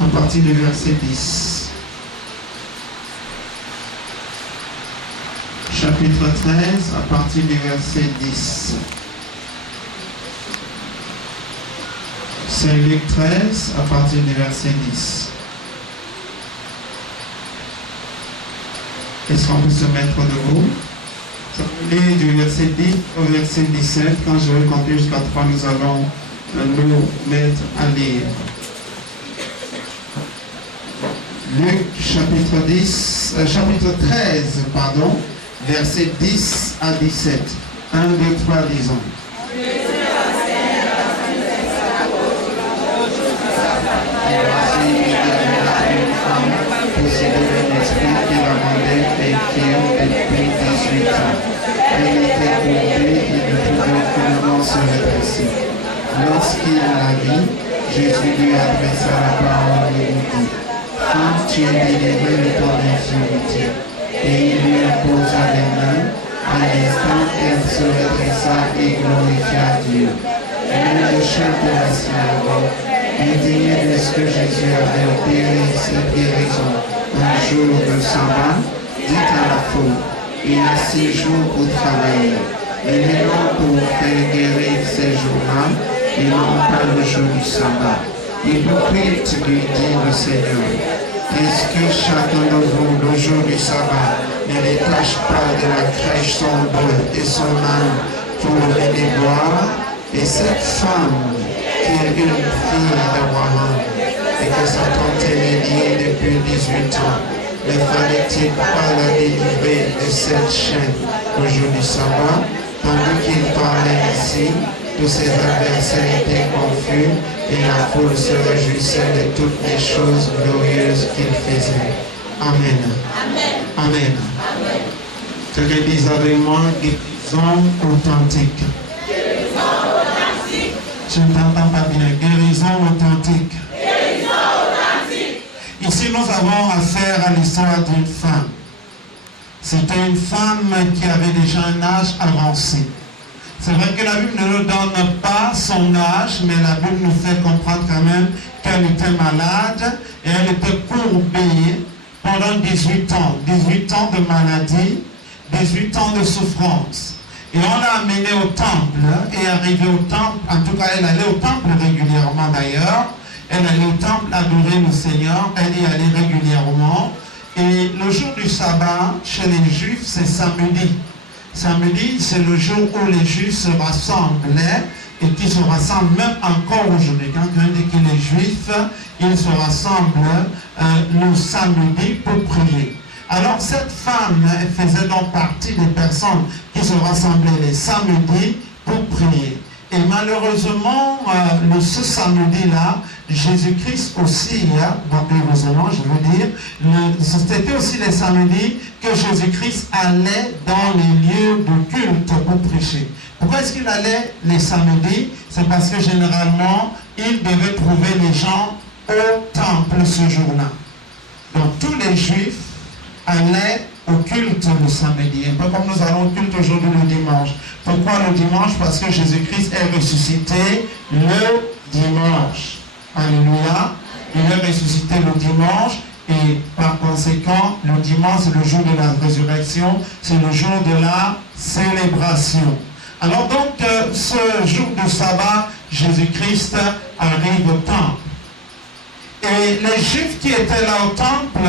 à partir du verset 10. Chapitre 13, à partir du verset 10. Saint-Luc 13, à partir du verset 10. Est-ce qu'on peut se mettre debout? Ça peut aller du verset 10 au verset 17. Quand je vais compter jusqu'à 3, nous allons nous mettre à lire. Luc chapitre 13, versets 10 à 17. 1, 2, 3, disons. Et voici, il y avait une femme possédée d'un esprit qui la rendait inquiète depuis 18 ans. Elle était courbée et ne pouvait aucunement se redresser. Lorsqu'il la vit, Jésus lui adressa la parole et lui dit: Femme, tu es délivrée de ton infirmité. Et il lui imposa les mains. À l'instant, elle se redressa et glorifia Dieu. Mais le chef de la synagogue, indigné de ce que Jésus avait opéré cette guérison un jour de sabbat, dit à la foule: il y a 6 jours pour travailler. Et les noms pour faire guérir ces jours-là, et non pas le jour du sabbat. Hypocrite, lui dit le Seigneur, est-ce que chacun de vous, le jour du sabbat, ne détache pas de la crèche son bœuf et son âne pour venir boire? Et cette femme, qui est une fille d'Abraham, et que sa tante est liée depuis 18 ans, ne fallait-il pas la délivrer de cette chaîne au jour du sabbat? Tandis qu'il parlait ainsi, tous ses adversaires étaient confus et la foule se réjouissait de toutes les choses glorieuses qu'il faisait. Amen. Amen. Amen. Amen. Quelqu'un dise avec moi, guérison authentique. Guérison authentique. Je ne t'entends pas bien. Guérison authentique. Guérison authentique. Ici, nous avons affaire à l'histoire d'une femme. C'était une femme qui avait déjà un âge avancé. C'est vrai que la Bible ne nous donne pas son âge, mais la Bible nous fait comprendre quand même qu'elle était malade et elle était courbée pendant 18 ans. 18 ans de maladie, 18 ans de souffrance. Et on l'a amenée au temple, et arrivée au temple, en tout cas elle allait au temple régulièrement d'ailleurs, elle allait au temple adorer le Seigneur, elle y allait régulièrement. Et le jour du sabbat, chez les Juifs, c'est samedi. Samedi, c'est le jour où les Juifs se rassemblaient et qui se rassemblent même encore aujourd'hui. Quand on dit que les Juifs, ils se rassemblent le samedi pour prier. Alors cette femme faisait donc partie des personnes qui se rassemblaient les samedis pour prier. Et malheureusement, ce samedi-là, Jésus-Christ aussi, donc heureusement, je veux dire, c'était aussi les samedis que Jésus-Christ allait dans les lieux de culte pour prêcher. Pourquoi est-ce qu'il allait les samedis? C'est parce que généralement, il devait trouver les gens au temple ce jour-là. Donc tous les Juifs allaient au culte le samedi, un peu comme nous allons au culte aujourd'hui le dimanche. Pourquoi le dimanche? Parce que Jésus-Christ est ressuscité le dimanche. Alléluia. Il est ressuscité le dimanche et par conséquent, le dimanche c'est le jour de la résurrection, c'est le jour de la célébration. Alors donc, ce jour de sabbat, Jésus-Christ arrive au temple. Et les Juifs qui étaient là au temple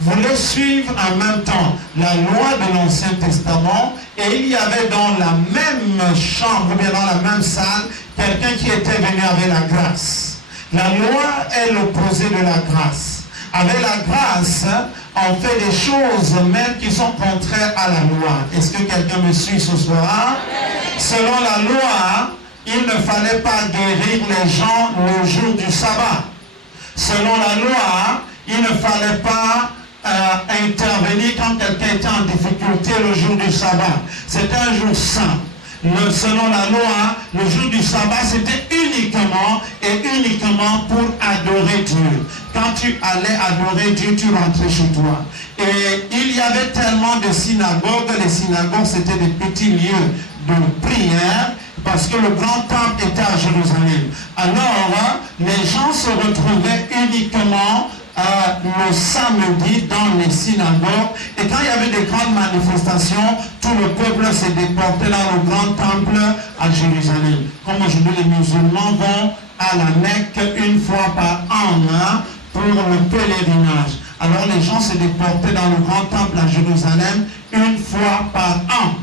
voulaient suivre en même temps la loi de l'Ancien Testament, et il y avait dans la même chambre, ou bien dans la même salle, quelqu'un qui était venu avec la grâce. La loi est l'opposé de la grâce. Avec la grâce, on fait des choses même qui sont contraires à la loi. Est-ce que quelqu'un me suit ce soir? Selon la loi, il ne fallait pas guérir les gens le jour du sabbat. Selon la loi, il ne fallait pas intervenir quand quelqu'un était en difficulté le jour du sabbat. C'était un jour saint. Selon la loi, le jour du sabbat, c'était uniquement pour adorer Dieu. Quand tu allais adorer Dieu, tu rentrais chez toi. Et il y avait tellement de synagogues. Les synagogues, c'était des petits lieux de prière parce que le grand temple était à Jérusalem. Alors, les gens se retrouvaient uniquement le samedi dans les synagogues, et quand il y avait des grandes manifestations, tout le peuple s'est déporté dans le grand temple à Jérusalem. Comme aujourd'hui les musulmans vont à la Mecque une fois par an pour le pèlerinage. Alors les gens se déportaient dans le grand temple à Jérusalem une fois par an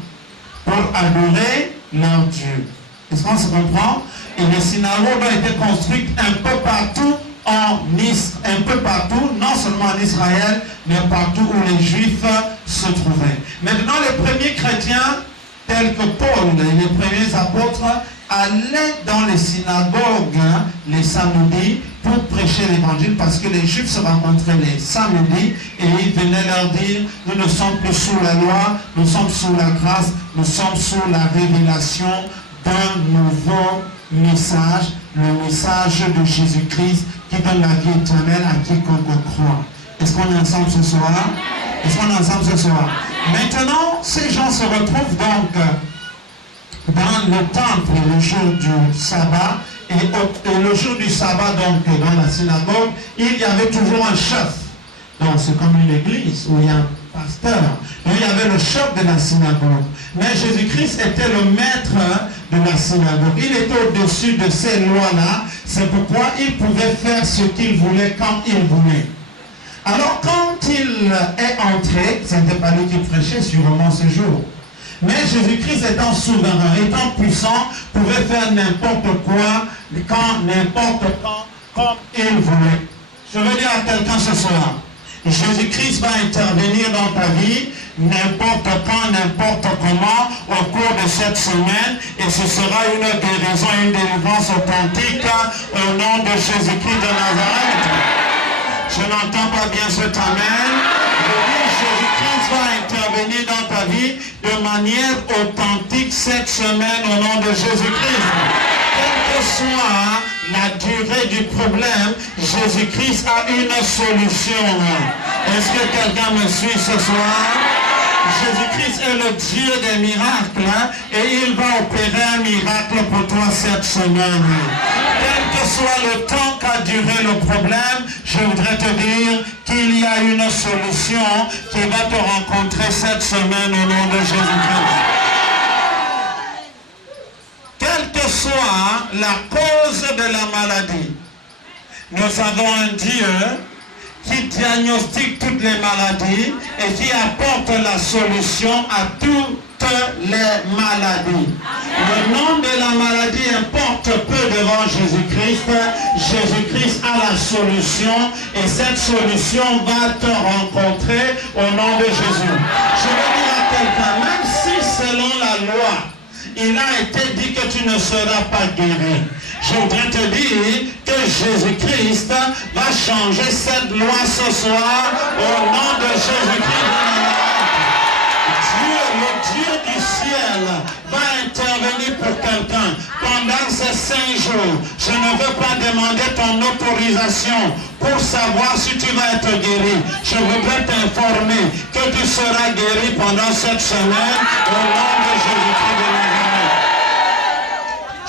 pour adorer leur Dieu. Est-ce qu'on se comprend? Et les synagogues ont été construites un peu partout un peu partout, non seulement en Israël, mais partout où les Juifs se trouvaient. Maintenant, les premiers chrétiens, tels que Paul et les premiers apôtres, allaient dans les synagogues les samedis pour prêcher l'évangile, parce que les Juifs se rencontraient les samedis et ils venaient leur dire: nous ne sommes plus sous la loi, nous sommes sous la grâce, nous sommes sous la révélation d'un nouveau message, le message de Jésus-Christ qui donne la vie éternelle à quiconque croit. Est-ce qu'on est ensemble ce soir? Est-ce qu'on est ensemble ce soir? Maintenant, ces gens se retrouvent donc dans le temple le jour du sabbat, et le jour du sabbat, donc dans la synagogue, il y avait toujours un chef. Donc c'est comme une église où il y a un pasteur. Donc il y avait le chef de la synagogue. Mais Jésus-Christ était le maître de la synagogue. Il était au-dessus de ces lois-là. C'est pourquoi il pouvait faire ce qu'il voulait quand il voulait. Alors quand il est entré, ce n'était pas lui qui prêchait sûrement ce jour. Mais Jésus-Christ étant souverain, étant puissant, pouvait faire n'importe quoi, quand, n'importe quand, comme il voulait. Je veux dire à quelqu'un ce soir, Jésus-Christ va intervenir dans ta vie n'importe quand, n'importe comment au cours de cette semaine, et ce sera une guérison, une délivrance authentique au nom de Jésus-Christ de Nazareth. Je n'entends pas bien cet amen. Jésus-Christ va intervenir dans ta vie de manière authentique cette semaine au nom de Jésus-Christ. Quelle que soit la durée du problème, Jésus-Christ a une solution. Est-ce que quelqu'un me suit ce soir? Jésus-Christ est le Dieu des miracles, et il va opérer un miracle pour toi cette semaine. Quel que soit le temps qu'a duré le problème, je voudrais te dire qu'il y a une solution qui va te rencontrer cette semaine au nom de Jésus-Christ. Quelle que soit la cause de la maladie, nous avons un Dieu qui diagnostique toutes les maladies et qui apporte la solution à toutes les maladies. Le nom de la maladie importe peu devant Jésus-Christ. Jésus-Christ a la solution, et cette solution va te rencontrer au nom de Jésus. Je veux dire à quelqu'un, même si selon la loi, il a été dit que tu ne seras pas guéri, je voudrais te dire que Jésus-Christ va changer cette loi ce soir au nom de Jésus-Christ. Le Dieu du ciel va intervenir pour quelqu'un pendant ces 5 jours. Je ne veux pas demander ton autorisation pour savoir si tu vas être guéri. Je voudrais t'informer que tu seras guéri pendant cette semaine au nom de Jésus-Christ de Nazareth.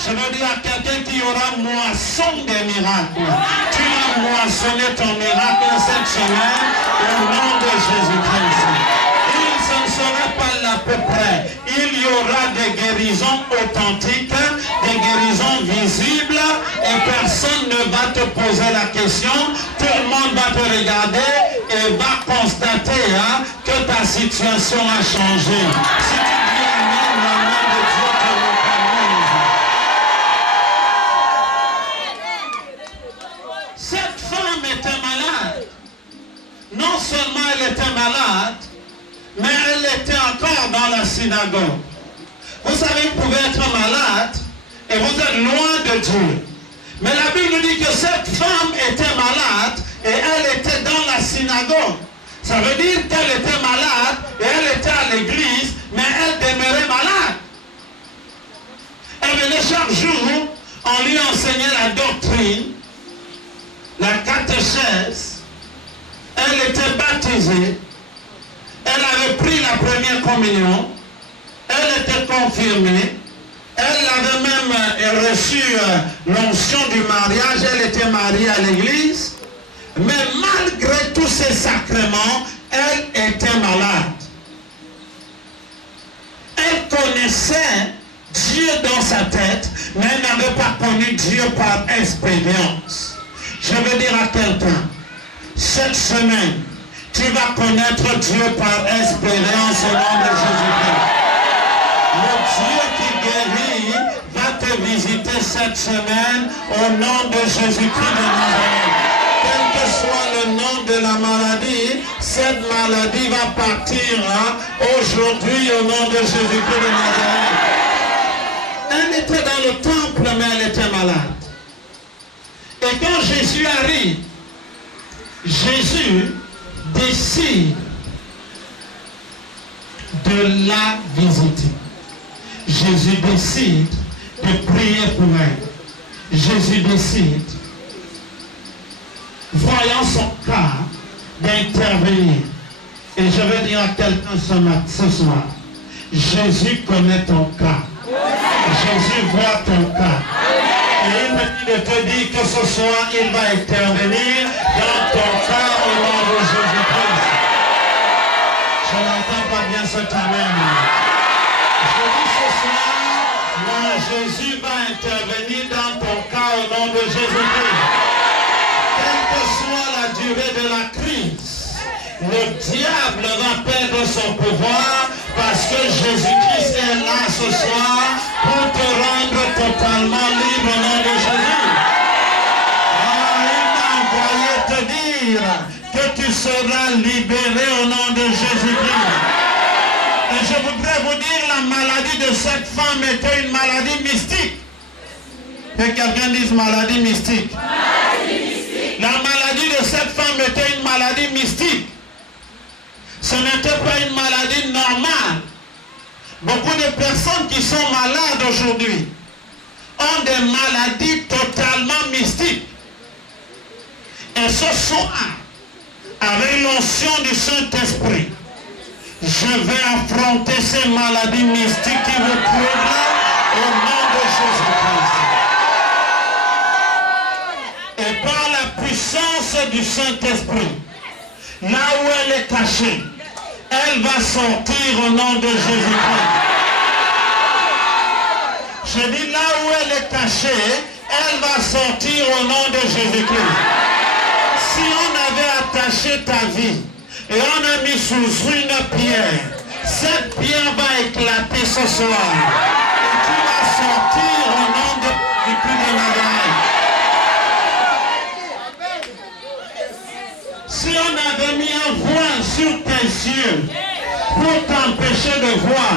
Je veux dire à quelqu'un qu'il y aura moisson des miracles. Tu vas moissonner ton miracle cette semaine au nom de Jésus-Christ. Ce ne sera pas là à peu près. Il y aura des guérisons authentiques, des guérisons visibles, et personne ne va te poser la question. Tout le monde va te regarder et va constater que ta situation a changé. Si tu dis amen, l'amour de Dieu te reconnaît. Cette femme était malade. Non seulement elle était malade, mais elle était encore dans la synagogue. Vous savez, vous pouvez être malade et vous êtes loin de Dieu. Mais la Bible dit que cette femme était malade et elle était dans la synagogue. Ça veut dire qu'elle était malade et elle était à l'église, mais elle demeurait malade. Elle venait chaque jour, on lui enseignait la doctrine, la catéchèse. Elle était baptisée. Elle avait pris la première communion, elle était confirmée, Elle avait même reçu l'onction du mariage, elle était mariée à l'église, mais malgré tous ces sacrements, elle était malade. Elle connaissait Dieu dans sa tête, mais elle n'avait pas connu Dieu par expérience. Je veux dire à quelqu'un, cette semaine, tu vas connaître Dieu par expérience au nom de Jésus-Christ. Le Dieu qui guérit va te visiter cette semaine au nom de Jésus-Christ de Nazareth. Quel que soit le nom de la maladie, cette maladie va partir aujourd'hui au nom de Jésus-Christ de Nazareth. Elle était dans le temple, mais elle était malade. Et quand Jésus arrive, Jésus décide de la visiter. Jésus décide de prier pour elle. Jésus décide, voyant son cas, d'intervenir. Et je vais dire à quelqu'un ce soir, Jésus connaît ton cas. Jésus voit ton cas. Et il me dit de te dire que ce soir, il va intervenir dans ton cas au nom de Jésus-Christ. Je n'entends pas bien cet amen. Je dis ce soir, mon Jésus va intervenir dans ton cas au nom de Jésus-Christ. Quelle que soit la durée de la crise, le diable va perdre son pouvoir parce que Jésus-Christ est là ce soir pour te rendre totalement libre au nom de Jésus. Il m'a envoyé te dire que tu seras libéré au nom de Jésus-Christ. Et je voudrais vous dire, la maladie de cette femme était une maladie mystique. Que quelqu'un dise maladie mystique. La maladie de cette femme était une maladie mystique. Ce n'était pas une maladie normale. Beaucoup de personnes qui sont malades aujourd'hui ont des maladies totalement mystiques. Et ce soir, avec l'onction du Saint-Esprit, je vais affronter ces maladies mystiques qui vous troublent au nom de Jésus-Christ. Et par la puissance du Saint-Esprit, là où elle est cachée, elle va sortir au nom de Jésus-Christ. Je dis là où elle est cachée, elle va sortir au nom de Jésus-Christ. Si on avait attaché ta vie et on a mis sous une pierre, cette pierre va éclater ce soir. Et tu vas sortir au nom de Jésus-Christ de Nazareth. Si on avait mis un voile sur tes yeux pour t'empêcher de voir,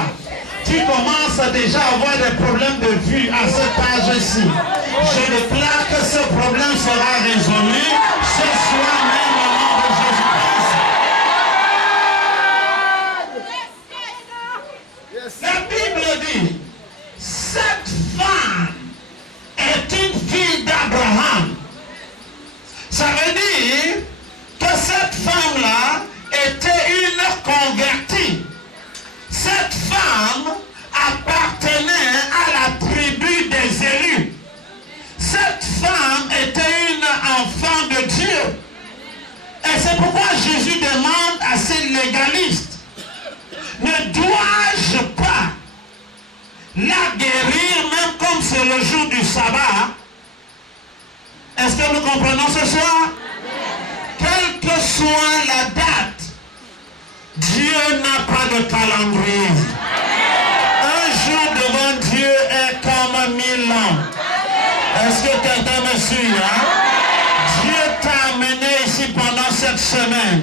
tu commences déjà à avoir des problèmes de vue à cet âge-ci. Je déclare que ce problème sera résolu ce soir même au nom de Jésus-Christ. La Bible dit, cette femme est une fille d'Abraham. Ça veut dire que cette femme-là était une convertie. Cette femme appartenait à la tribu des élus. Cette femme était une enfant de Dieu. Et c'est pourquoi Jésus demande à ces légalistes, ne dois-je pas la guérir même comme c'est le jour du sabbat? Est-ce que nous comprenons ce soir? Quelle que soit la date, Dieu n'a pas de calendrier. Un jour devant Dieu est comme 1000 ans. Est-ce que quelqu'un me suit? Dieu t'a amené ici pendant cette semaine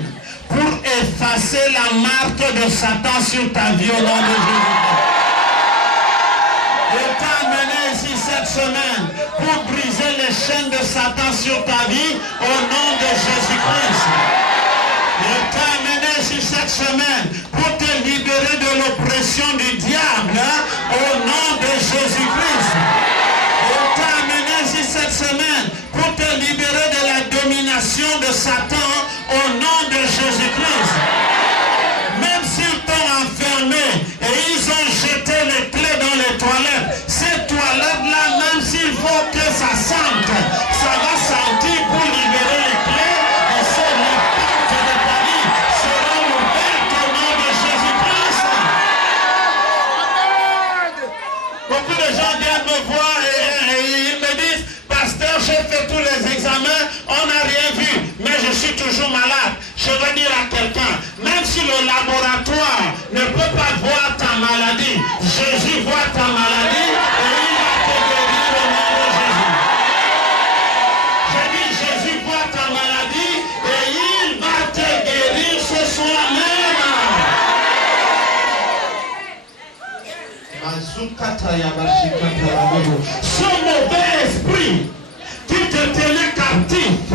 pour effacer la marque de Satan sur ta vie au nom de Jésus-Christ. Il t'a amené ici cette semaine pour briser les chaînes de Satan sur ta vie au nom de Jésus-Christ. Il t'a amené ici cette semaine pour te libérer de l'oppression du diable au nom de Jésus-Christ. Il t'a amené ici cette semaine pour te libérer de la domination de Satan au nom de Jésus-Christ. Même s'ils t'ont enfermé et ils ont jeté les clés dans les toilettes, c'est Ce mauvais esprit qui te tenait captif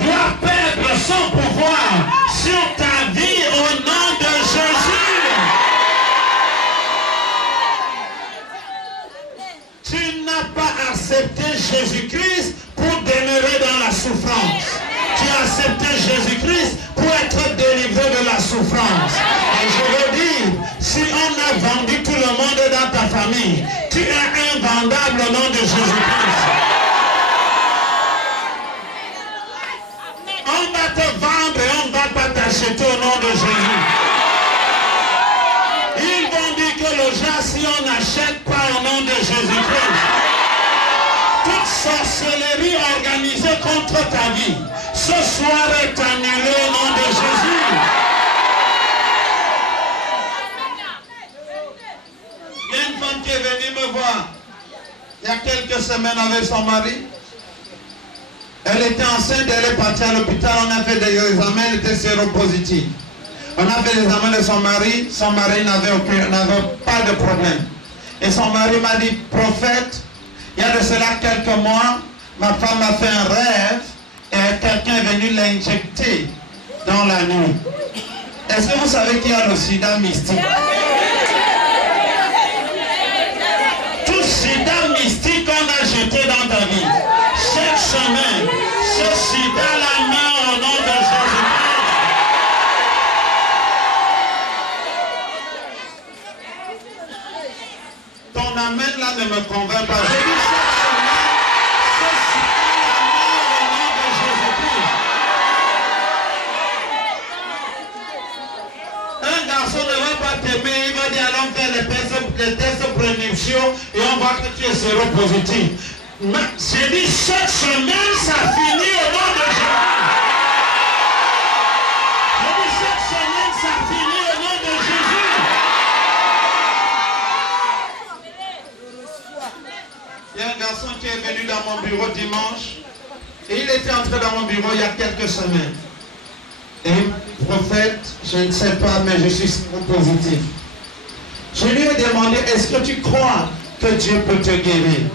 doit perdre son pouvoir sur ta vie au nom de Jésus. Tu n'as pas accepté Jésus-Christ pour demeurer dans la souffrance. Tu as accepté Jésus-Christ pour être délivré de la souffrance. Et je veux dire, si on a vendu tout le monde dans ta famille, tu es invendable au nom de Jésus-Christ. On va te vendre et on ne va pas t'acheter au nom de Jésus. Ils vont dire que le jour, si on n'achète pas au nom de Jésus-Christ, toute sorcellerie organisée contre ta vie, ce soir est annulée au nom de Jésus. Il y a une femme qui est venue me voir il y a quelques semaines avec son mari. Elle était enceinte, elle est partie à l'hôpital, on a fait des examens, elle était séropositive. On a fait l'examen de son mari n'avait pas de problème. Et son mari m'a dit, prophète, il y a de cela quelques mois, ma femme a fait un rêve et quelqu'un est venu l'injecter dans la nuit. Est-ce que vous savez qu'il y a le sida mystique? Tout sida mystique qu'on a jeté dans ta vie, chaque semaine, ce sida la main au nom de Jésus-Christ. Ton amen là ne me convainc pas. Je dis chaque semaine, ce sida la main au nom de Jésus-Christ. Un garçon ne va pas t'aimer, il va dire allons faire les tests de prédiction et on voit que tu es séropositif. J'ai dit cette semaine ça finit au nom de Jésus. J'ai dit cette semaine ça finit au nom de Jésus. Il y a un garçon qui est venu dans mon bureau dimanche et il était entré dans mon bureau il y a quelques semaines. Et prophète, je ne sais pas, mais je suis séropositif. Je lui ai demandé, est-ce que tu crois que Dieu peut te guérir?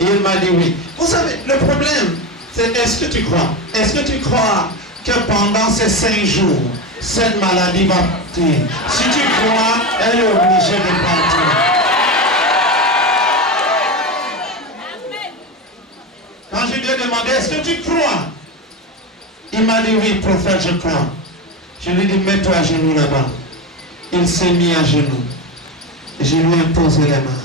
Et il m'a dit oui. Vous savez, le problème, c'est est-ce que tu crois? Est-ce que tu crois que pendant ces 5 jours, cette maladie va partir? Si tu crois, elle est obligée de partir. Quand je lui ai demandé, est-ce que tu crois? Il m'a dit oui, prophète, je crois. Je lui ai dit, mets-toi à genoux là-bas. Il s'est mis à genoux. Je lui ai imposé les mains.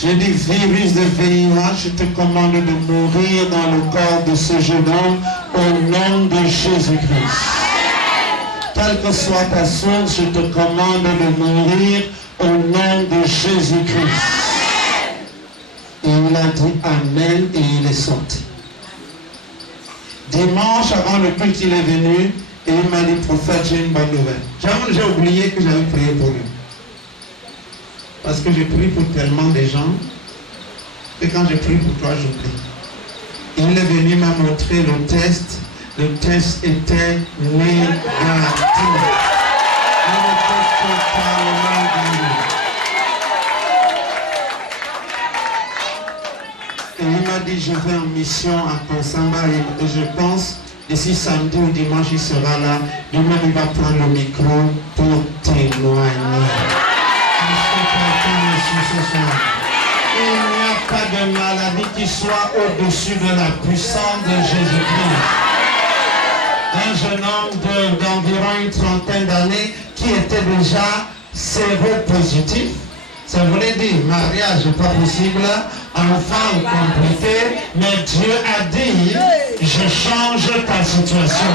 J'ai dit, virus de VIH, je te commande de mourir dans le corps de ce jeune homme au nom de Jésus-Christ. Quelle que soit ta source, je te commande de mourir au nom de Jésus-Christ. Et il a dit Amen et il est sorti. Dimanche, avant le culte, il est venu et il m'a dit, prophète, j'ai une bonne nouvelle. J'ai oublié que j'avais prié pour lui. Parce que je prie pour tellement de gens et quand je prie pour toi, j'oublie. Il est venu me montrer le test. Le test était négatif. Il était totalement guéri. Et il m'a dit, je vais en mission à Kansamba et je pense, d'ici samedi ou dimanche, il sera là. Lui-même, il va prendre le micro pour témoigner. Il n'y a pas de maladie qui soit au-dessus de la puissance de Jésus-Christ. Un jeune homme d'environ une trentaine d'années qui était déjà séropositif. Ça voulait dire mariage n'est pas possible, enfant compliqué, mais Dieu a dit, je change ta situation.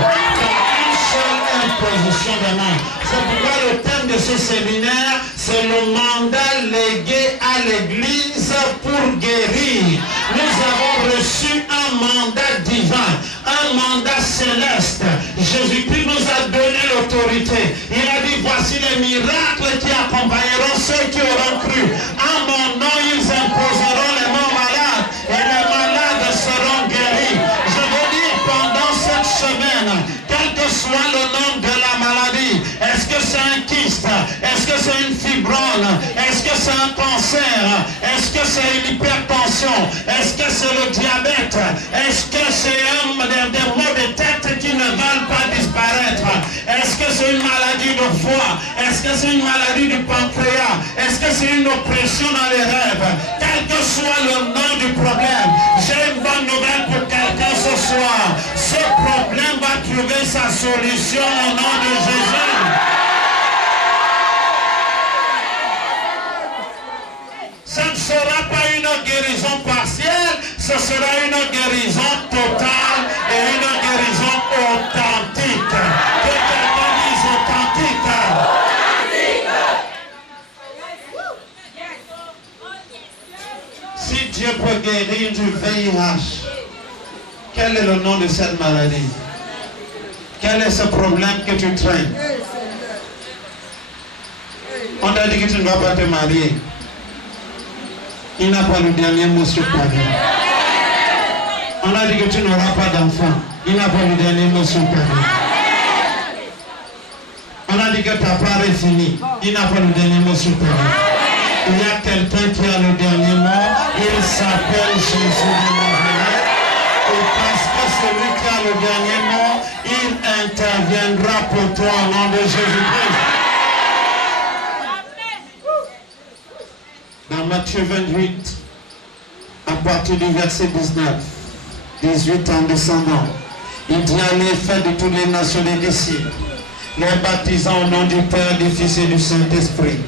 Imposition de main. C'est pourquoi le thème de ce séminaire, c'est le mandat légué à l'Église pour guérir. Nous avons reçu un mandat divin, un mandat céleste. Jésus-Christ nous a donné l'autorité. Il a dit, voici les miracles qui accompagneront ceux qui auront cru. En mon nom, ils imposeront les mains malades et les malades seront guéris. Je veux dire, pendant cette semaine, quel que soit le nom de la maladie, est-ce que c'est un kyste, est-ce que c'est une fibrome? Est-ce que c'est un cancer? Est-ce que c'est une hypertension? Est-ce que c'est le diabète? Est-ce que c'est des maux de tête qui ne veulent pas disparaître? Est-ce que c'est une maladie de foie? Est-ce que c'est une maladie du pancréas? Est-ce que c'est une oppression dans les rêves? Quel que soit le nom du problème, j'ai une bonne nouvelle pour quelqu'un ce soir. Ce problème va trouver sa solution au nom de Jésus. Ce ne sera pas une guérison partielle, ce sera une guérison totale et une guérison authentique. Que quelqu'un dise authentique. Si Dieu peut guérir du VIH, quel est le nom de cette maladie? Quel est ce problème que tu traînes? On t'a dit que tu ne vas pas te marier. Il n'a pas le dernier mot sur ta vie. On a dit que tu n'auras pas d'enfant. Il n'a pas le dernier mot sur ta vie. On a dit que ta part est finie. Il n'a pas le dernier mot sur ta vie. Il y a quelqu'un qui a le dernier mot. Il s'appelle Jésus de Nazareth. Et parce que celui qui a le dernier mot, il interviendra pour toi au nom de Jésus-Christ. Dans Matthieu 28, à partir du verset 19, 18 en descendant, il dit: allez, faites de toutes les nations des disciples, les baptisant au nom du Père, du Fils et du Saint-Esprit,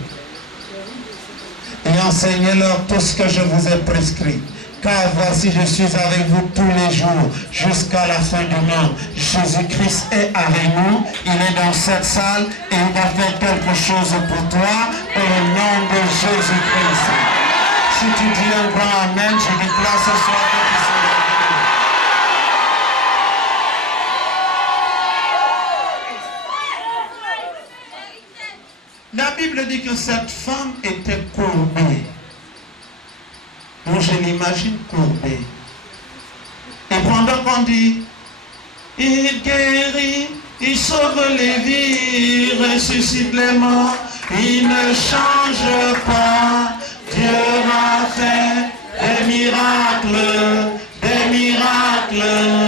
et enseignez-leur tout ce que je vous ai prescrit. Car voici, je suis avec vous tous les jours, jusqu'à la fin du monde. Jésus-Christ est avec nous, il est dans cette salle et il va faire quelque chose pour toi au nom de Jésus-Christ. Si tu dis un grand amen, je déclare ce soir que tu seras. La Bible dit que cette femme était courbée. Moi, je l'imagine courbée. Et pendant qu'on dit, il guérit, il sauve les vies, il ressuscite les morts, il ne change pas. Dieu a fait des miracles,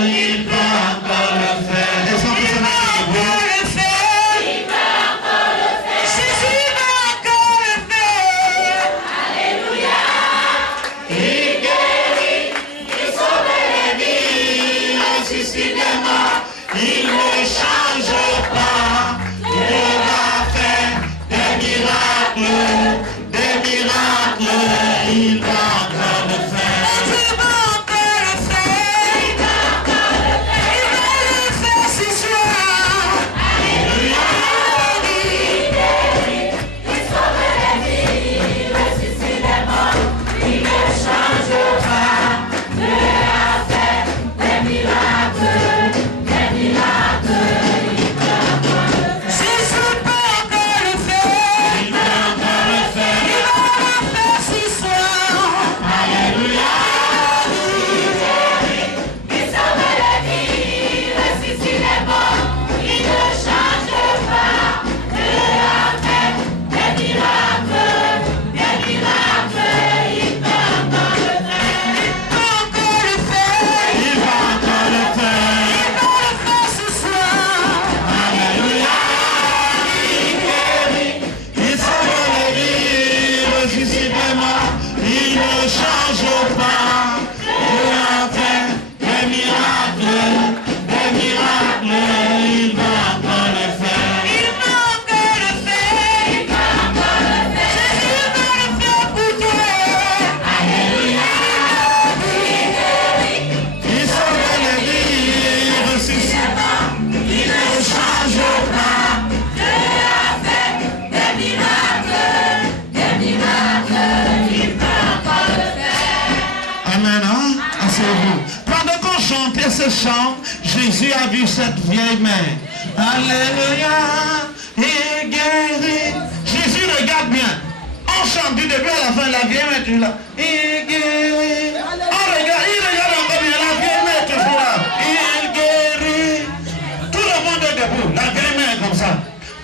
il peut encore le faire. Et sans que ça il ne change pas, Dieu a fait des miracles, il va encore le faire. Il va encore le faire, il va encore le faire, il va le faire ce soir. Alléluia. Il guérit, il sauve les vies, il ressuscite les morts, il ne change pas, Dieu a fait des miracles. Ce chant, Jésus a vu cette vieille mère. Alléluia, il guérit. Jésus regarde bien. On chante du début à la fin, la vieille mère est là. Il guérit. Il regarde encore bien, la vieille mère est toujours là. Il guérit. Tout le monde est debout, la vieille mère est comme ça.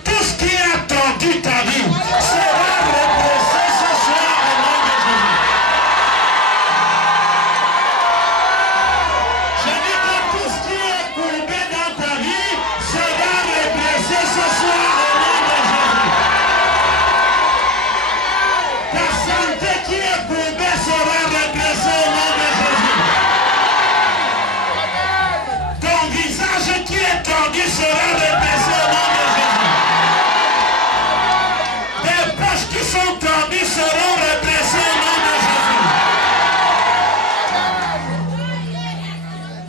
Tout ce qui a tordu ta vie sera tordus seront redressés au nom de Jésus. Tes poches qui sont tordues seront redressées au nom de Jésus.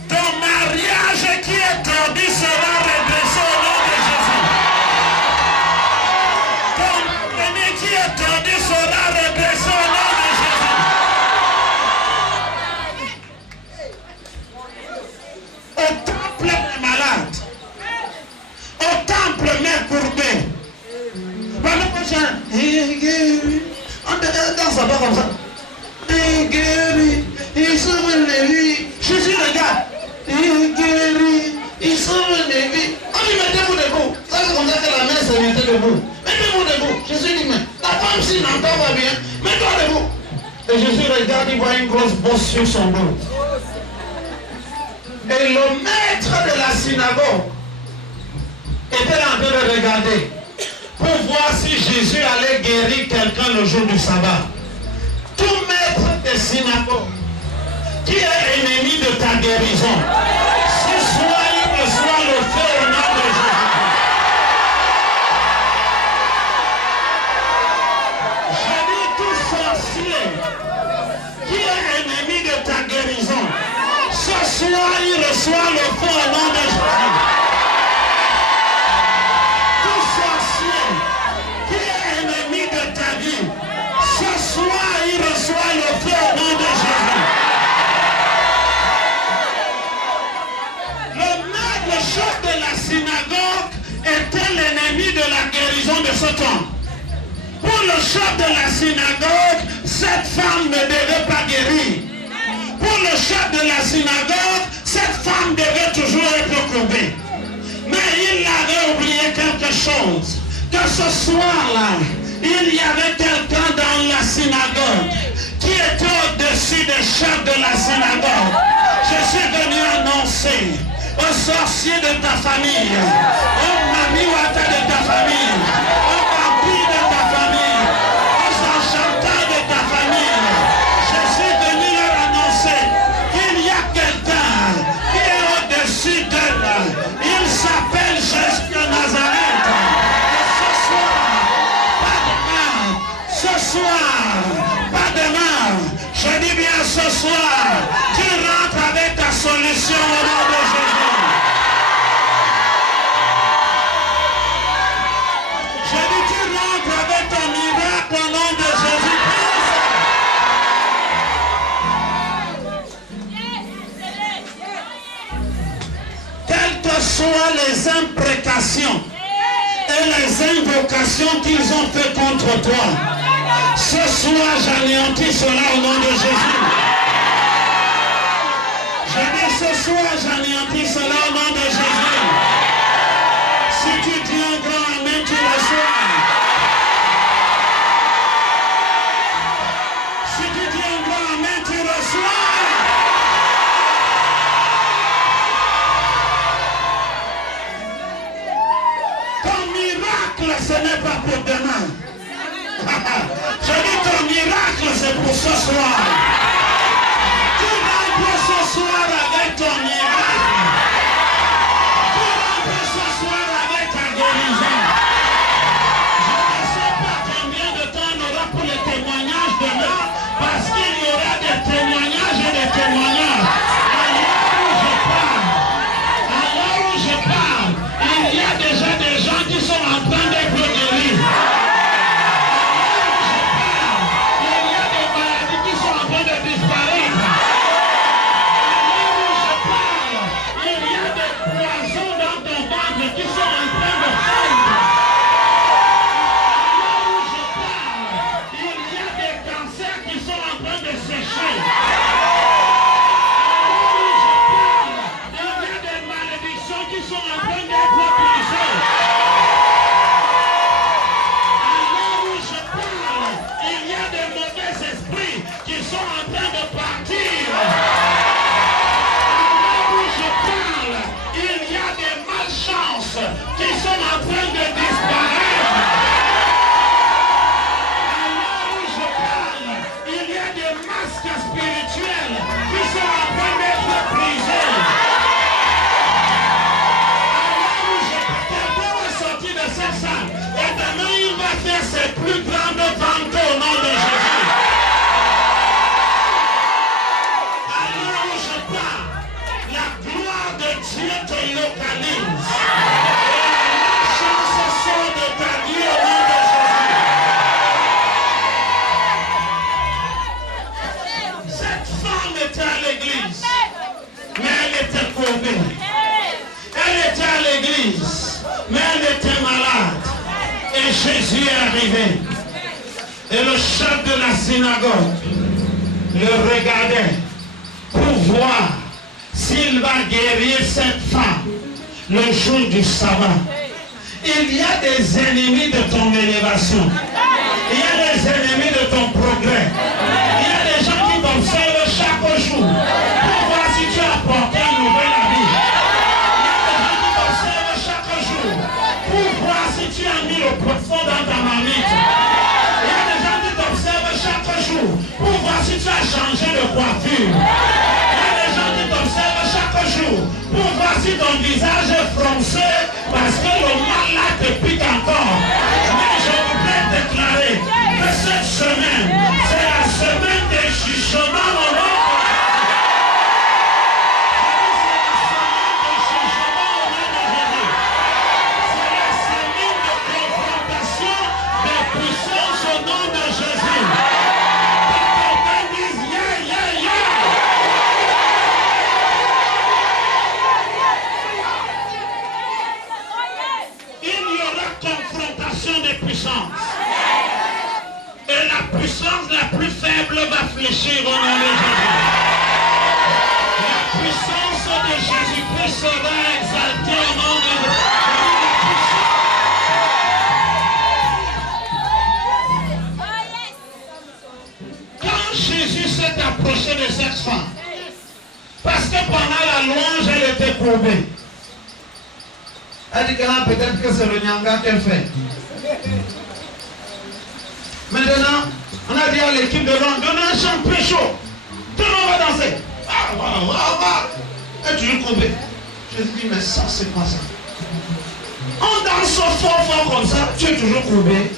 Ton mariage qui est tordu sera redressé au nom de Jésus. Ton aîné qui est tordu sera redressé au nom de Jésus. Au temple des malades, au temple mère courbée, pendant que j'ai guéri, on danse pas comme ça. Il guérit, il sauve les vies. Jésus regarde, il guérit, il sauve les vies. On dit mettez-vous debout. Ça c'est comme ça que la mère se mettait debout. Mettez-vous debout. Jésus dit mais la femme si n'entend pas bien, mets-toi debout. Et Jésus regarde, il voit une grosse bosse sur son dos. Et le maître de la synagogue était en train de regarder pour voir si Jésus allait guérir quelqu'un le jour du sabbat. Tout maître de synagogue qui est ennemi de ta guérison, ce soir il reçoit le feu au nom de Jésus. Je dis tout sorcier qui est ennemi de ta guérison, ce soir il reçoit le feu au nom de Jésus. Tout sorcier qui est ennemi de ta vie, ce soir il reçoit le feu au nom de Jésus. Le chef de la synagogue était l'ennemi de la guérison de ce temps. Pour le chef de la synagogue, cette femme ne devait pas guérir. Pour le chef de la synagogue, cette femme devait toujours être courbée. Mais il avait oublié quelque chose. Que ce soir-là, il y avait quelqu'un dans la synagogue qui était au-dessus des chefs de la synagogue. Je suis venu annoncer aux sorciers de ta famille, aux mamiwata de ta famille, aux vampires de ta famille, aux enchanteurs de ta famille. Je suis venu leur annoncer qu'il y a quelqu'un qui est au-dessus d'eux. Il s'appelle Jésus de Nazareth. Et ce soir, pas demain, ce soir, pas demain, je dis bien ce soir, tu rentres avec ta solution au nom de Jésus. Soient les imprécations et les invocations qu'ils ont fait contre toi, ce soir j'anéantis cela au nom de Jésus. Je dis ce soir j'anéantis cela au nom de Jésus. Si tu dis un grand amen, tu reçois. Si tu dis un grand amen, tu reçois. Ce n'est pas pour demain. Je dis ton miracle, c'est pour ce soir. Tu rentres ce soir avec ton miracle. Tu rentres ce soir avec ta guérison. Je ne sais pas combien de temps on aura pour les témoignages demain, parce qu'il y aura des témoignages et des témoignages. À l'heure où je parle, il y a déjà des gens qui sont en train d'être guéris. Il y a des maladies qui sont en train de développée. Elle était à l'église, mais elle était malade. Et Jésus est arrivé. Et le chef de la synagogue le regardait pour voir s'il va guérir cette femme le jour du sabbat. Il y a des ennemis de ton élévation. Il y a des ennemis de ton progrès. Il y a des gens qui t'observent chaque jour pour voir si tu as porté un nouvel habit. Il y a des gens qui t'observent chaque jour pour voir si tu as mis le poisson dans ta marmite. Il y a des gens qui t'observent chaque jour pour voir si tu as changé de coiffure. Il y a des gens qui t'observent chaque jour pour voir si ton visage est froncé parce que le mal là te pique encore. Mais je voudrais déclarer que cette semaine, c'est la semaine des jugements au nom de Jésus. C'est la semaine de confrontation des puissances au nom de Jésus. Que quelqu'un dise yeah, yeah, yeah. Il y aura confrontation des puissances. Et la puissance la plus faible va fléchir au nom de Jésus. La puissance de Jésus-Christ sera exaltée au nom de Jésus. Quand Jésus s'est approché de cette femme, parce que pendant la louange, elle était courbée. Elle dit que là, peut-être que c'est le nyanga qu'elle fait. Maintenant, on a dit à l'équipe de l'homme, donnez un chant plus chaud. Tout le monde va danser. Et tu es courbé. Je dis, mais ça, c'est quoi ça? On danse fort comme ça, tu es toujours courbé.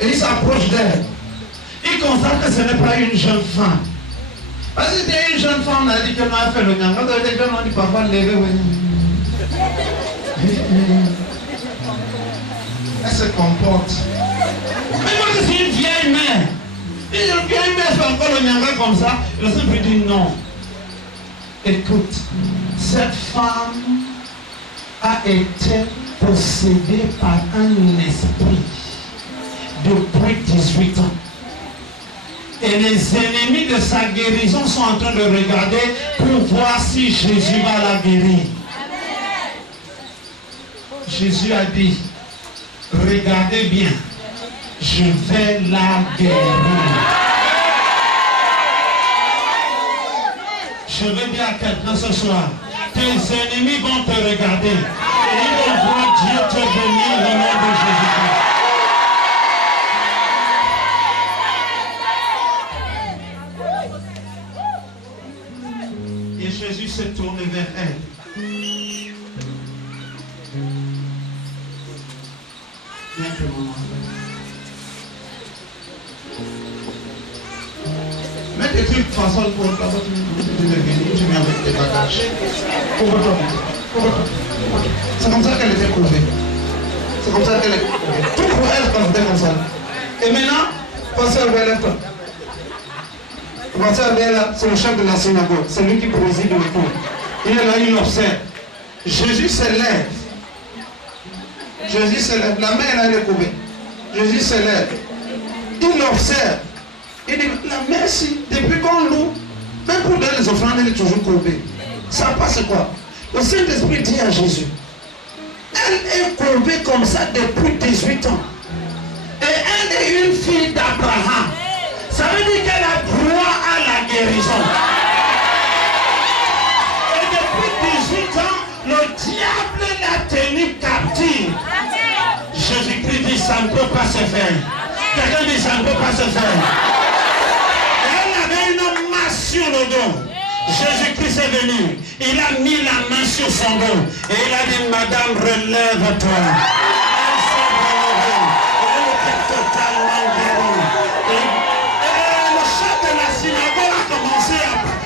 Et il s'approche d'elle. Il constate que ce n'est pas une jeune femme. Parce que c'était une jeune femme, on a dit qu'elle m'a fait le nyanga. Quand les gens ont dit, parfois, lever, elle se comporte. Mais moi, je suis une vieille mère. Et une vieille mère fait encore le nyanga comme ça. Le Seigneur dit non. Écoute, cette femme a été possédée par un esprit depuis 18 ans. Et les ennemis de sa guérison sont en train de regarder pour voir si Jésus va la guérir. Jésus a dit, regardez bien, je vais la guérir. Je veux dire à quelqu'un ce soir, tes ennemis vont te regarder et ils vont voir Dieu te bénir au nom de Jésus-Christ. Et Jésus s'est tourné vers elle. Viens que mon enfant. Mets tes trucs de façon pour la façon tu viens avec tes bagages. Couvre-toi. C'est comme ça qu'elle était couvée. C'est comme ça qu'elle est couvée. Tout pour elle quand c'était comme ça. Et maintenant, Pasteur Belletta. Pasteur Belletta, c'est le chef de la synagogue. C'est lui qui préside le cours. Il est là, il observe. Jésus se lève. Jésus se lève. La main elle est couvée. Jésus se lève. Il observe. Il dit, la mère, si, depuis qu'on loue, même pour donner les offrandes, elle est toujours courbée. Ça passe quoi? Le Saint-Esprit dit à Jésus, elle est courbée comme ça depuis 18 ans. Et elle est une fille d'Abraham. Ça veut dire qu'elle a droit à la guérison. Et depuis 18 ans, le diable l'a tenue captive. Jésus-Christ dit, ça ne peut pas se faire. Quelqu'un dit, ça ne peut pas se faire. Une main sur le dos. Jésus-Christ est venu. Il a mis la main sur son dos. Et il a dit, madame, relève-toi. Elle s'est relevée. Elle était totalement guérie. Et le chef de la synagogue a commencé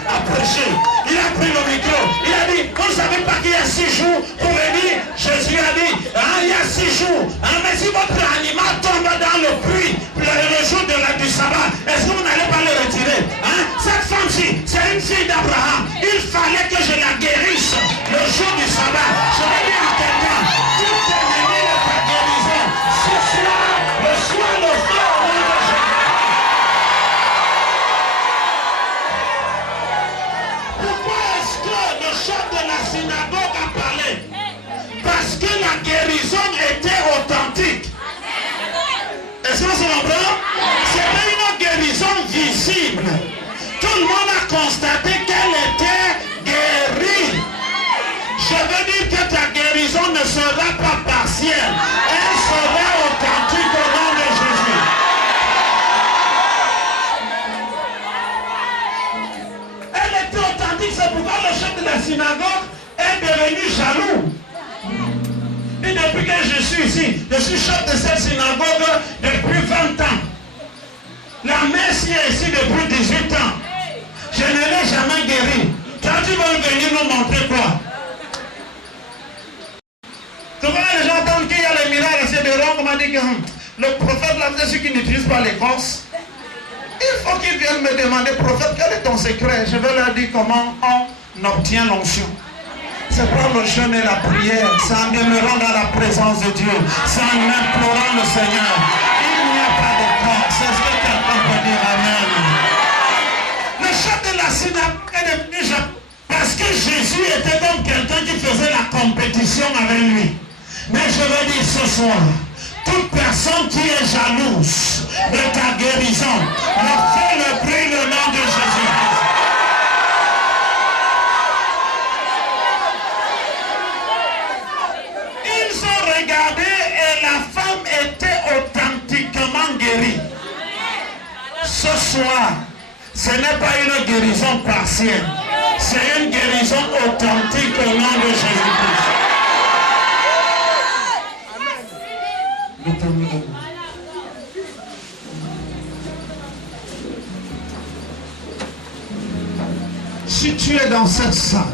à prêcher. Il a pris le micro. Il a dit, vous ne savez pas qu'il y a 6 jours pour venir. Jésus a dit, il y a 6 jours. Mais si votre animal tombe dans le puits, le jour du sabbat, est-ce que vous n'allez pas le retirer? Cette femme-ci, c'est une fille d'Abraham. Il fallait que chef de la synagogue a parlé. Parce que la guérison était authentique. Est-ce que c'est comprend? C'était une guérison visible. Tout le monde a constaté qu'elle était guérie. Je veux dire que ta guérison ne sera pas partielle. Elle sera authentique au nom de Jésus. Elle était authentique, c'est pourquoi le chef de la synagogue est devenu jaloux. Et depuis que je suis ici, je suis chef de cette synagogue depuis 20 ans. La messe est ici depuis 18 ans. Je ne l'ai jamais guéri. Toi, tu vas venir nous montrer quoi? Souvent, les gens entendent qu'il y a les miracles, c'est de rang, on m'a dit que le prophète, là, c'est celui qui n'utilise pas l'écorce. Il faut qu'ils viennent me demander, prophète, quel est ton secret? Je vais leur dire comment on obtient l'onction. C'est par le jeûne et la prière, c'est en demeurant dans la présence de Dieu, c'est en implorant le Seigneur. Il n'y a pas de corps, c'est ce que quelqu'un peut dire. Amen. Le chef de la synagogue est devenu jaloux parce que Jésus était comme quelqu'un qui faisait la compétition avec lui. Mais je veux dire ce soir, toute personne qui est jalouse de ta guérison, fait le bruit le nom de Jésus. Ils ont regardé et la femme était authentiquement guérie. Ce soir, ce n'est pas une guérison partielle, c'est une guérison authentique au nom de Jésus-Christ. Si tu es dans cette salle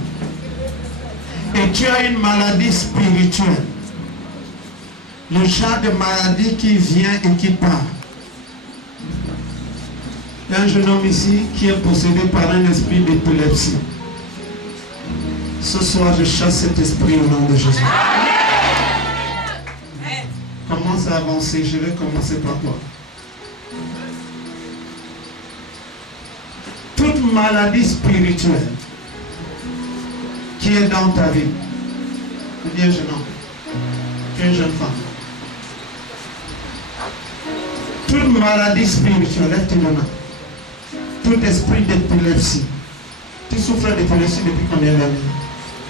et tu as une maladie spirituelle, le genre de maladie qui vient et qui part. Il y a un jeune homme ici qui est possédé par un esprit d'épilepsie. Ce soir, je chasse cet esprit au nom de Jésus. Commence à avancer, je vais commencer par toi. Toute maladie spirituelle qui est dans ta vie, tu es un jeune homme, tu es une jeune femme. Toute maladie spirituelle, lève tes mains. Tout esprit d'épilepsie. Tu souffres d'épilepsie depuis combien d'années?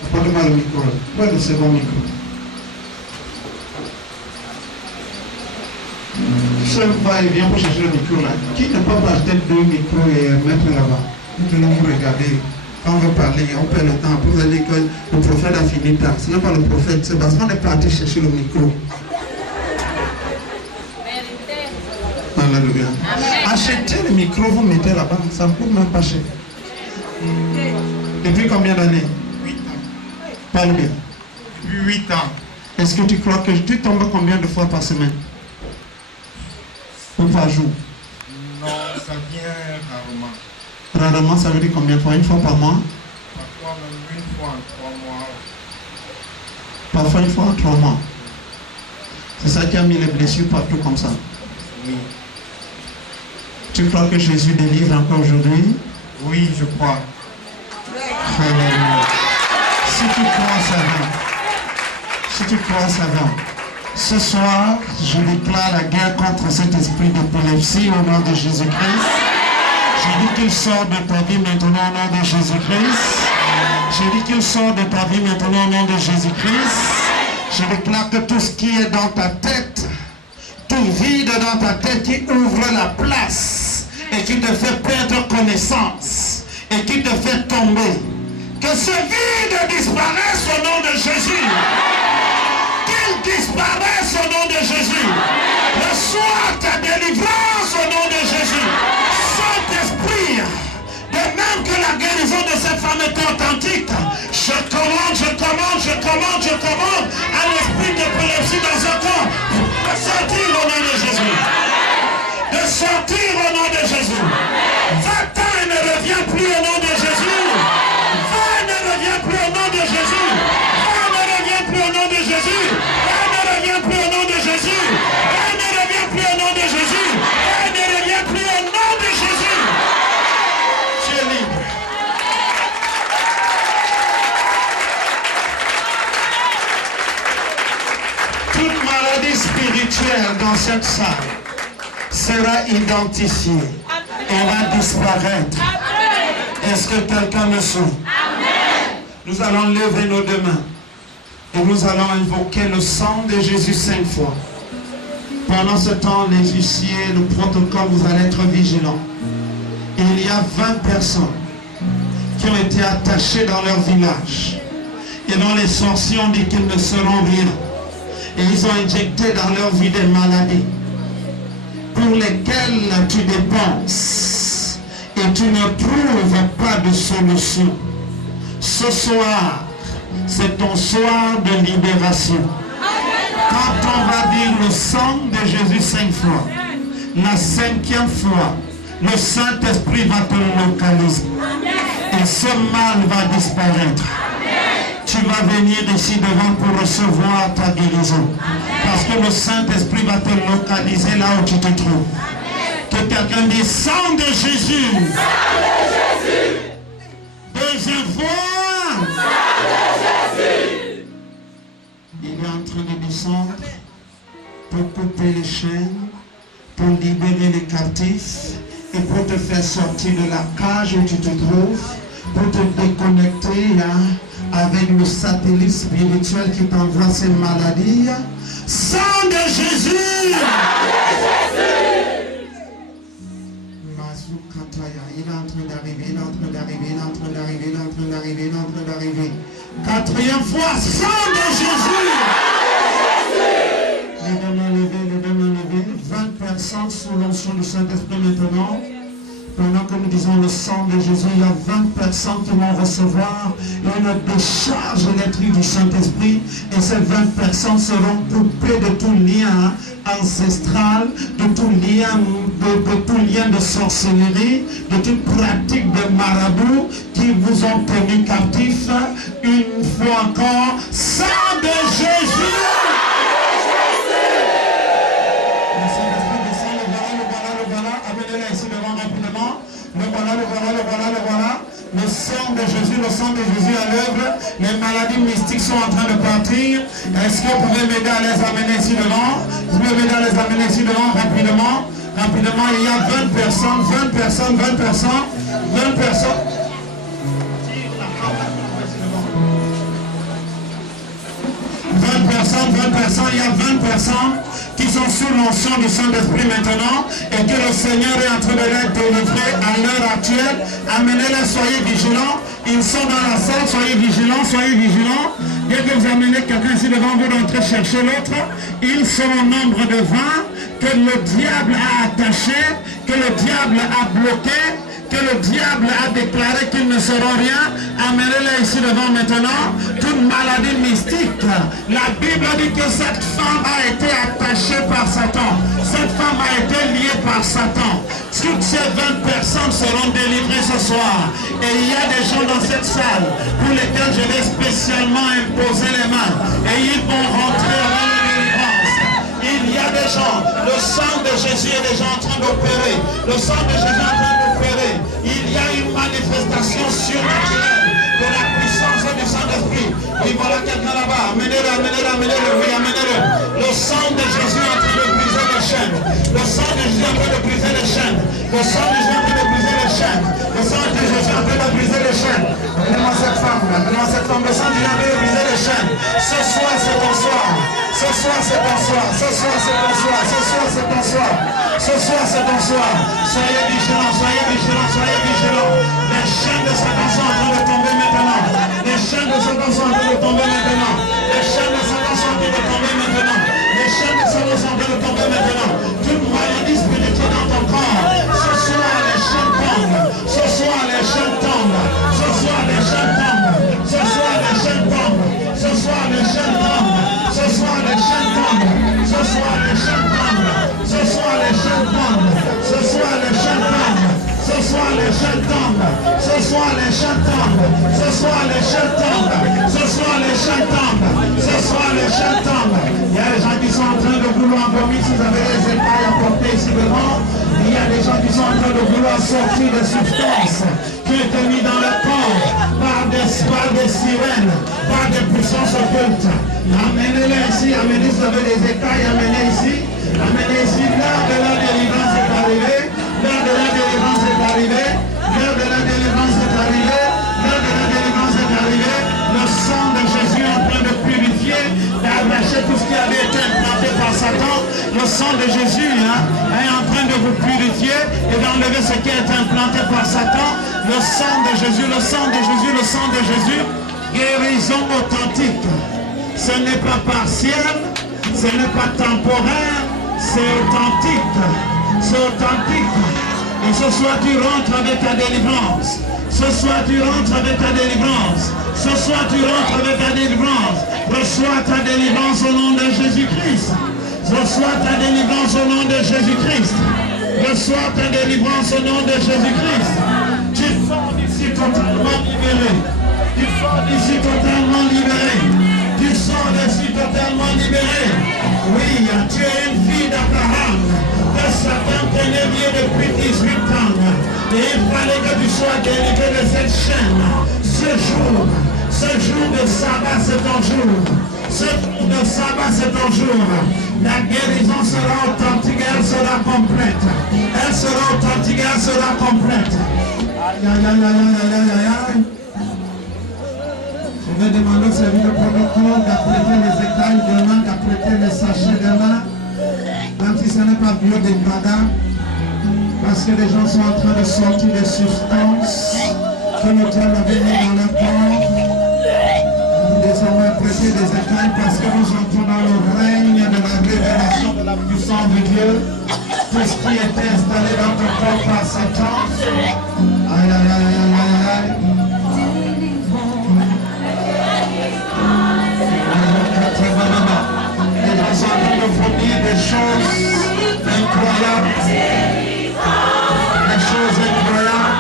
Apporte-moi le micro. Où est le second micro? Seul va et vient pour chercher le micro là. Qui ne peut pas acheter deux micros et mettre là-bas? Maintenant vous regardez. Quand on veut parler, on perd le temps. Après vous allez dire que le prophète a fini tard. Ce n'est pas le prophète, c'est parce qu'on est parti chercher le micro. Alléluia. Achetez le micro, vous mettez là-bas, ça ne coûte même pas cher. Depuis combien d'années? 8 ans. Parle bien. Depuis 8 ans. Est-ce que tu crois que tu tombes combien de fois par semaine? Ou par jour? Non, ça vient rarement. Rarement, ça veut dire combien de fois? Une fois par mois? Parfois même une fois en 3 mois. Parfois une fois en 3 mois. C'est ça qui a mis les blessures partout comme ça. Oui. Tu crois que Jésus délivre encore aujourd'hui? Oui, je crois. Alléluia. Si tu crois, ça va. Si tu crois, ça va. Ce soir, je déclare la guerre contre cet esprit d'épilepsie au nom de Jésus-Christ. Je dis qu'il sort de ta vie maintenant au nom de Jésus-Christ. Je dis qu'il sort de ta vie maintenant au nom de Jésus-Christ. Je déclare que tout ce qui est dans ta tête, tout vide dans ta tête qui ouvre la place et qui te fait perdre connaissance et qui te fait tomber, que ce vide disparaisse au nom de Jésus. Qu'il disparaisse au nom de Jésus. Reçois ta délivrance au nom de Jésus. Saint-Esprit, de même que la guérison de cette femme est authentique, je commande à l'esprit d'épilepsie dans un corps de sortir au nom de Jésus. De sortir au nom de Jésus. Va-t'en et ne reviens plus au nom de Jésus. Va et ne reviens plus au nom de Jésus. Va et ne reviens plus au nom de Jésus. Va et ne reviens plus au nom de Jésus. Va et ne reviens plus au nom de Jésus. Va et ne reviens plus au nom de Jésus. Tu es libre. spirituel dans cette salle sera identifié et va disparaître. Est-ce que quelqu'un me suit? Nous allons lever nos deux mains et nous allons invoquer le sang de Jésus 5 fois. Pendant ce temps, les huissiers, le protocole, vous allez être vigilants. Il y a 20 personnes qui ont été attachées dans leur village et dont les sorciers ont dit qu'ils ne seront rien. Et ils ont injecté dans leur vie des maladies pour lesquelles tu dépenses et tu ne trouves pas de solution. Ce soir, c'est ton soir de libération. Quand on va dire le sang de Jésus 5 fois, la 5e fois, le Saint-Esprit va te localiser. Et ce mal va disparaître. Tu vas venir ici devant pour recevoir ta guérison. Parce que le Saint-Esprit va te localiser là où tu te trouves. Que quelqu'un dise sang de Jésus. Sang de Jésus. Deuxième fois. Sang de Jésus. Il est en train de descendre pour couper les chaînes, pour libérer les captifs et pour te faire sortir de la cage où tu te trouves, pour te déconnecter avec le satellite spirituel qui t'envoie ces maladies. Sang de Jésus! Il est en train d'arriver, il est en train d'arriver, il est en train d'arriver, il est en train d'arriver, il est en train d'arriver. 4e fois, sang de Jésus! Les deux mains levées, les deux mains levées. 20 personnes sous l'onction du Saint-Esprit maintenant. Pendant que nous disons le sang de Jésus, il y a 20 personnes qui vont recevoir une décharge électrique du Saint-Esprit. Et ces 20 personnes seront coupées de tout lien ancestral, de tout lien de sorcellerie, de toute pratique de marabout qui vous ont tenu captifs. Une fois encore, sang de Jésus! Le sang de Jésus à l'œuvre. Les maladies mystiques sont en train de partir. Est-ce que vous pouvez m'aider à les amener ici devant? Vous pouvez m'aider à les amener ici devant rapidement. Rapidement, il y a 20 personnes, 20 personnes, 20 personnes, 20 personnes. 20 personnes, il y a 20 personnes qui sont sous l'onction du Saint-Esprit maintenant et que le Seigneur est en train de les délivrer à l'heure actuelle. Amenez-les, soyez vigilants. Ils sont dans la salle, soyez vigilants, soyez vigilants. Dès que vous amenez quelqu'un ici devant vous d'entrer chercher l'autre, ils sont au nombre de 20 que le diable a attaché, que le diable a bloqué, que le diable a déclaré qu'ils ne seront rien. Amenez-les ici devant maintenant. Toute maladie mystique. La Bible dit que cette femme a été attachée par Satan. Cette femme a été liée par Satan. Toutes ces 20 personnes seront délivrées ce soir. Et il y a des gens dans cette salle pour lesquels je vais spécialement imposer les mains. Et ils vont rentrer dans la délivrance. Il y a des gens, le sang de Jésus est déjà en train d'opérer. Le sang de Jésus est en train d'opérer. Il y a une manifestation surnaturelle de la puissance du Saint-Esprit. Oui, voilà quelqu'un là-bas. Amenez-le, amenez-le, amenez-le. Oui, amenez-le. Le sang de Jésus est en train de briser les chaînes. Le sang de Jésus est en train de briser les chaînes. Le sang de Jésus est en train de briser les chaînes. Le sang de Jésus est en train de briser les chaînes. Amenez-moi cette femme. Amenez-moi cette femme. Le sang de Jésus est en train de briser les chaînes. Ce soir, c'est ton soir. Ce soir, c'est ton soir. Ce soir, c'est ton soir. Ce soir, c'est ton soir. Ce soir, c'est ton soir. Soyez vigilants, soyez vigilants, soyez vigilants. Les chaînes de Satan sont en train de tomber maintenant. Les chaînes de Satan sont en train de tomber maintenant. Les chaînes de Satan sont en train de tomber maintenant. Les chaînes de Satan sont en train de tomber maintenant. Toute maladie spirituelle dans ton corps. Ce soir, les chaînes tombent. Ce soir, les chaînes tombent. Ce soir, les chaînes tombent. Ce soir, les chaînes tombent. Ce soir, les chaînes tombent. Ce soir, les chaînes tombent. Ce soir, les chaînes tombent. Ce soir, les chaînes tombent. Ce soir, les chaînes tombent. Ce soir, les chaînes tombent. Ce soir, les chaînes tombent. Ce soir, les chaînes tombent. Ce soir, les chaînes tombent. Ce soir, les chaînes tombent. Il y a des gens qui sont en train de vouloir vomir. Si vous avez les écailles à porter ici devant, il y a des gens qui sont en train de vouloir sortir des substances qui ont été mises dans le corps par des par des sirènes, par des puissances occultes. Amenez-les ici, amenez vous avez des écailles, amenez ici, l'heure de la délivrance est arrivée, l'heure de la délivrance est arrivée, l'heure de la délivrance est arrivée, l'heure de la délivrance est arrivée. Le sang de Jésus est en train de purifier, d'arracher tout ce qui avait été implanté par Satan. Le sang de Jésus est en train de vous purifier et d'enlever ce qui a été implanté par Satan. Le sang de Jésus, le sang de Jésus, le sang de Jésus. Guérison authentique. Ce n'est pas partiel, ce n'est pas temporaire, c'est authentique. C'est authentique. Et ce soir tu rentres avec ta délivrance. Ce soir tu rentres avec ta délivrance. Ce soir tu rentres avec ta délivrance. Reçois ta délivrance au nom de Jésus-Christ. Reçois ta délivrance au nom de Jésus-Christ. Reçois ta délivrance au nom de Jésus-Christ. Tu sors d'ici totalement libéré. Tu sors d'ici totalement libéré. Tu sors d'ici totalement libéré. Oui, tu es une fille d'Abraham. Que Satan tenait lié depuis 18 ans. Et il fallait que tu sois délivré de cette chaîne. Ce jour de sabbat, c'est ton jour. Ce jour de sabbat, c'est ton jour. La guérison sera authentique, elle sera complète. Elle sera authentique, elle sera complète. Aïe, aïe, aïe, aïe, aïe, aïe, aïe. Je vais demander au service de protocole d'apprêter les écailles demain, d'apprêter les sachets demain. Même si ce n'est pas biodégradable. Parce que les gens sont en train de sortir des substances que l'autel avait mis dans leur corps. Désormais prêter des écailles parce que nous entrons dans le règne de la révélation de la puissance de Dieu. Tout ce qui était installé dans ton corps par Satan. Aïe, aïe, aïe, aïe, aïe, aïe. Les gens sont en train de fournir des choses incroyables. Des choses incroyables.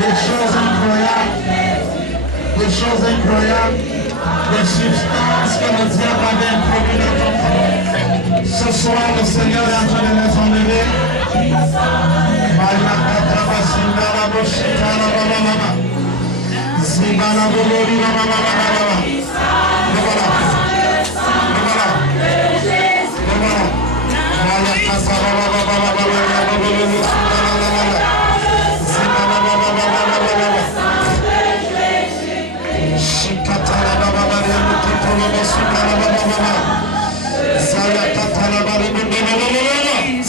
Des choses incroyables. Des choses incroyables, des substances que le diable avait introduites dans ton corps. Ce soir, le Seigneur est en train de les enlever.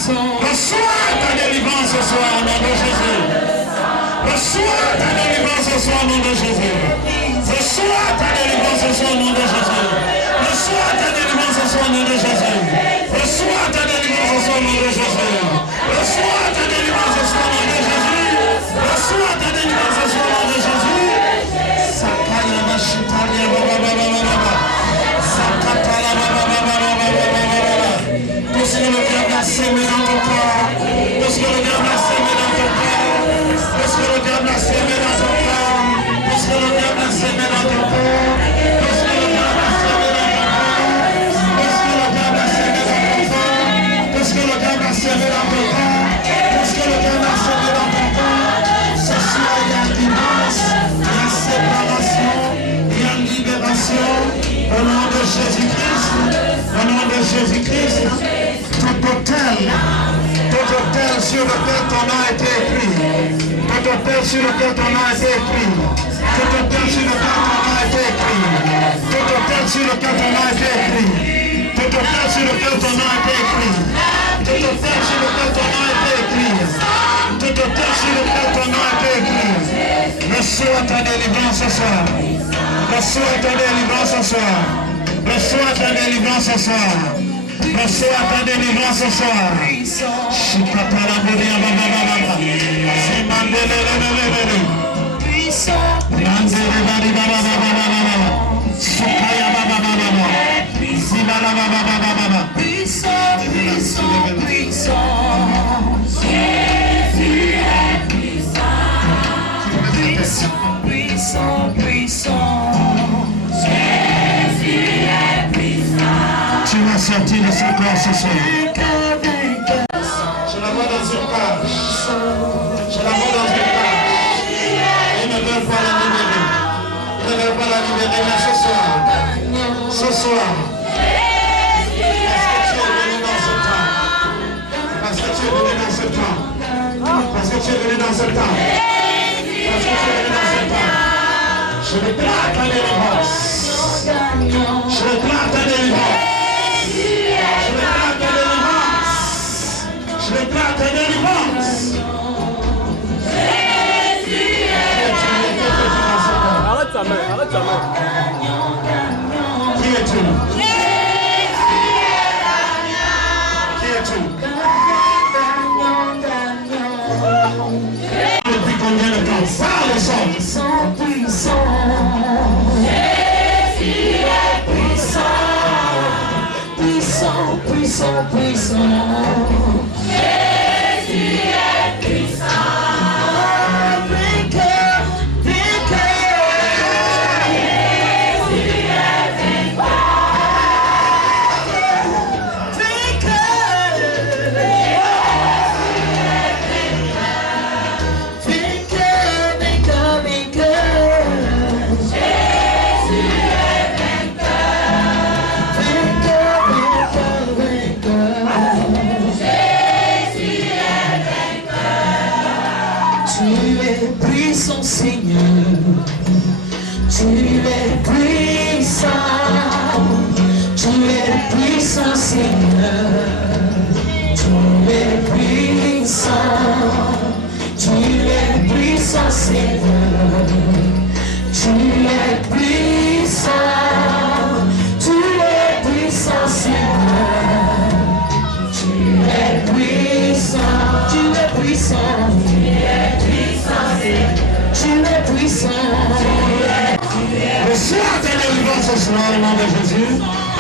Reçois ta délivrance ce soir au nom de Jésus. Reçois ta délivrance ce soir au nom de Jésus. Reçois ta délivrance ce soir au nom de Jésus. Reçois ta délivrance ce soir au nom de Jésus. Reçois ta délivrance ce soir au nom de Jésus. Reçois ta délivrance ce soir au nom de Jésus. Reçois ta délivrance ce soir au nom de Jésus. Sakaya Mashitaria Baba Baba Baba. Sakatala Baba Baba Baba Baba. Tout ce que le diable a sémé dans ton corps. Tout ce que le diable a sémé dans ton corps. Tout ce que le diable a sémé dans ton corps. Tout ce que le diable a sémé dans ton corps. Tout ce que le diable a sémé dans ton corps. Tout ce que le diable a sémé dans ton corps. Tout ce que le diable a sémé dans ton corps. Ce soir, il y a divorce, il y a séparation, il y a libération. Au nom de Jésus-Christ, au nom de Jésus-Christ, tout hôtel sur lequel ton nom a été écrit, tout hôtel sur lequel ton nom a été écrit, tout hôtel sur lequel ton nom a été écrit, tout hôtel sur lequel ton nom a été écrit, tout hôtel sur lequel ton nom a été écrit, tout hôtel sur lequel ton nom a été écrit, tout hôtel sur lequel ton nom a été écrit. Reçois ta délivrance ce soir. Reçois ta délivrance ce soir. Reçois ta délivrance ce soir. Reçois ta délivrance ce soir. Shikatala Bodia Baba Baba. Simandele Lele. Mandele Baba Baba Baba. Sukaya Baba Baba. Zibala Baba Baba Baba. Puissant, puissant, puissant. Jésus est puissant. Puissant, puissant. Jésus est puissant. Tu vas sortir de ce corps ce soir. Je la vois dans une cage. Je la vois dans une cage. Ils ne veulent pas la libérer. Bénémoine ce soir. Ce soir. Parce que tu es venu dans ce temps. Parce que tu es venu dans ce temps. Parce que tu es venu dans ce temps. Je déclare ta délivrance. Je déclare ta délivrance. Je déclare ta délivrance. Arrête ta main, arrête ta main. Qui es-tu? Qui es-tu? Depuis combien de temps? Parle le son. Seigneur, tu es puissant, Seigneur, tu es puissant, Seigneur, tu es puissant, Seigneur, tu es puissant, Reçois ta délivrance ce soir au nom de Jésus.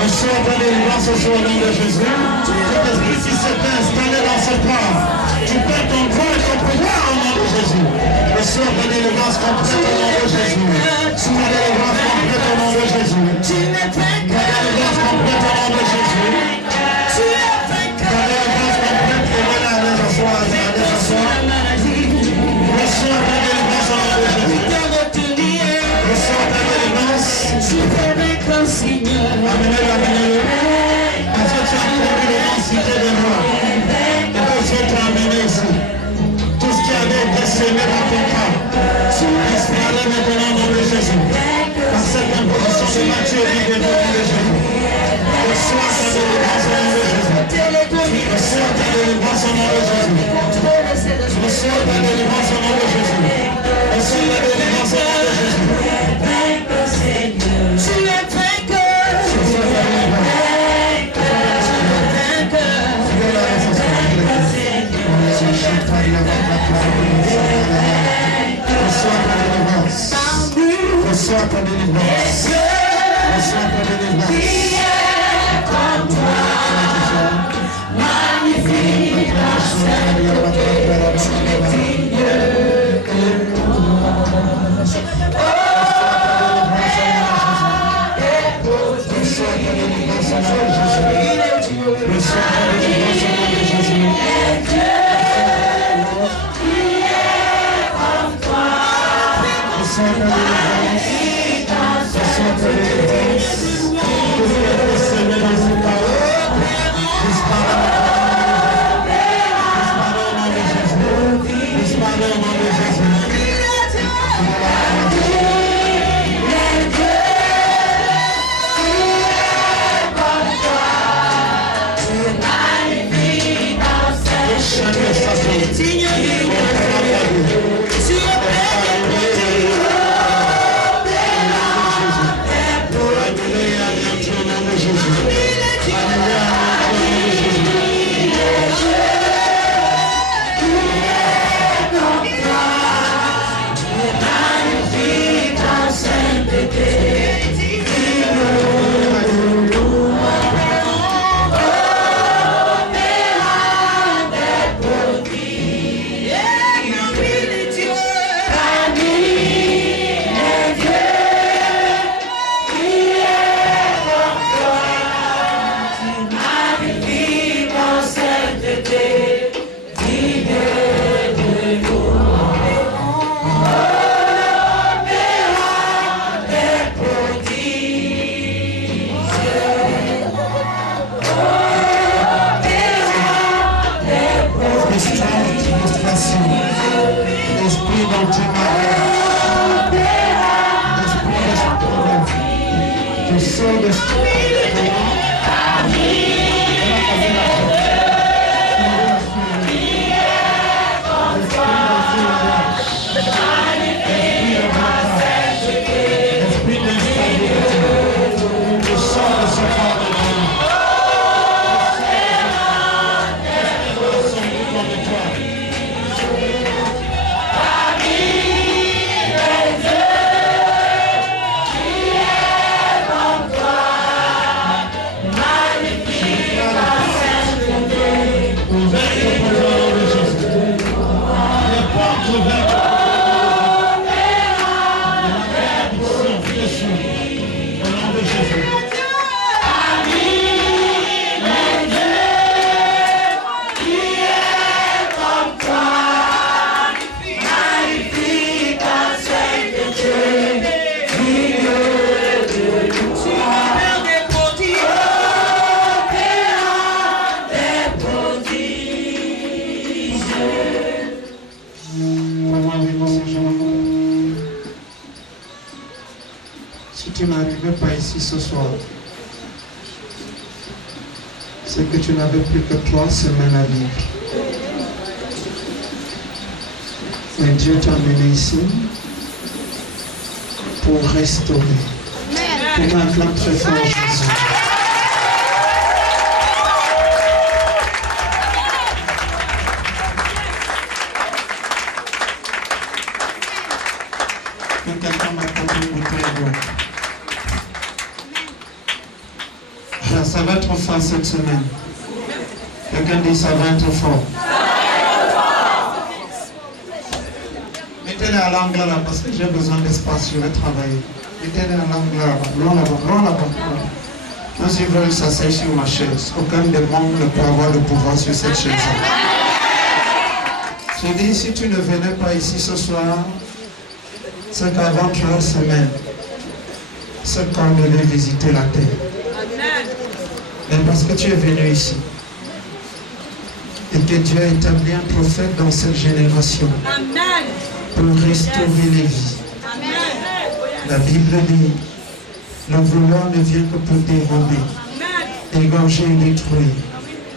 Reçois ta délivrance ce soir au nom de Jésus. Cet esprit qui s'est installé dans ce corps, tu perds ton droit et ton pouvoir au nom de Jésus. Reçois ta délivrance complète au nom de Jésus. Ta délivrance complète au nom de Jésus. Ta délivrance complète au nom de Jésus. Ta délivrance complète et voilà, allez s'asseoir, allez s'asseoir. Reçois ta délivrance au nom de Jésus. Reçois ta délivrance. Amenez-le, amenez-le. Parce que tu as entendu l'immensité de moi. Et que Dieu t'a amené ici. Tout ce qui avait été semé dans ton corps, disparaît maintenant au nom de Jésus. Par cette imposition de maturité au nom de Jésus. Reçois ta délivrance au nom de Jésus. Reçois ta délivrance au nom de Jésus. Reçois ta délivrance au nom de Jésus. Reçois ta délivrance au nom de Jésus. Reçois ta délivrance. Reçois ta délivrance. Comme toi, magnifique, tu es digne que moi. Reçois ta délivrance au nom de Jésus. Reçois ta délivrance au nom de Jésus. Reçois ta délivrance. Reçois ta délivrance. Tout ce qui a été semé dans ce corps, disparaît au nom de Jésus. Je sors de tu n'arrivais pas ici ce soir, c'est que tu n'avais plus que 3 semaines à vivre. Mais Dieu t'a amené ici pour restaurer. Pour acclamer très fort Jésus. Que quelqu'un m'apporte une bouteille d'eau. Ça va être fort cette semaine. Quelqu'un dit ça va être fort. Mettez-les à l'angle là parce que j'ai besoin d'espace, je vais travailler. Mettez-les à l'angle là-bas, loin là-bas. Moi si je veux s'asseoir sur ma chaise, aucun démon ne peut avoir le pouvoir sur cette chaise. Je dis, si tu ne venais pas ici ce soir, c'est qu'avant 3 semaines, ce corps devait visiter la terre. Mais parce que tu es venu ici et que Dieu a établi un prophète dans cette génération pour restaurer les vies. La Bible dit, le voleur ne vient que pour dérober, égorger et détruire.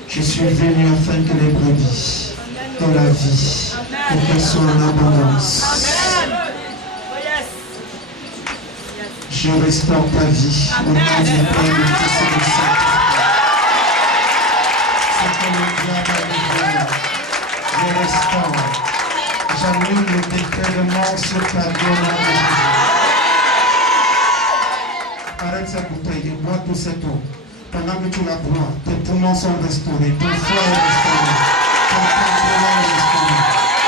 Je suis venu afin que les brebis aient la vie et qu'elles soient en abondance. Je restaure ta vie au nom du Père, du Fils et du Saint-Esprit. Je restaure. J'annule le décret de mort sur ta vie au nom de Jésus. Arrête cette bouteille et bois tout cette eau. Pendant que tu la bois, tes poumons sont restaurés, ton foie est restauré, ton pancréas est restauré,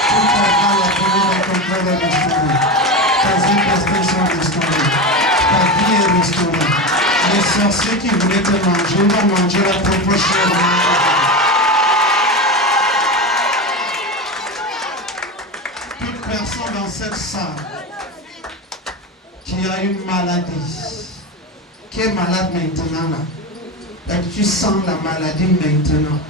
tout ton organe appelé dans ton corps est restauré, tes intestins sont restaurés, ta vie est restaurée. Les sorciers qui voulaient te manger vont manger la propre chair. Personne dans cette salle qui a une maladie, qui est malade maintenant là, et tu sens la maladie maintenant,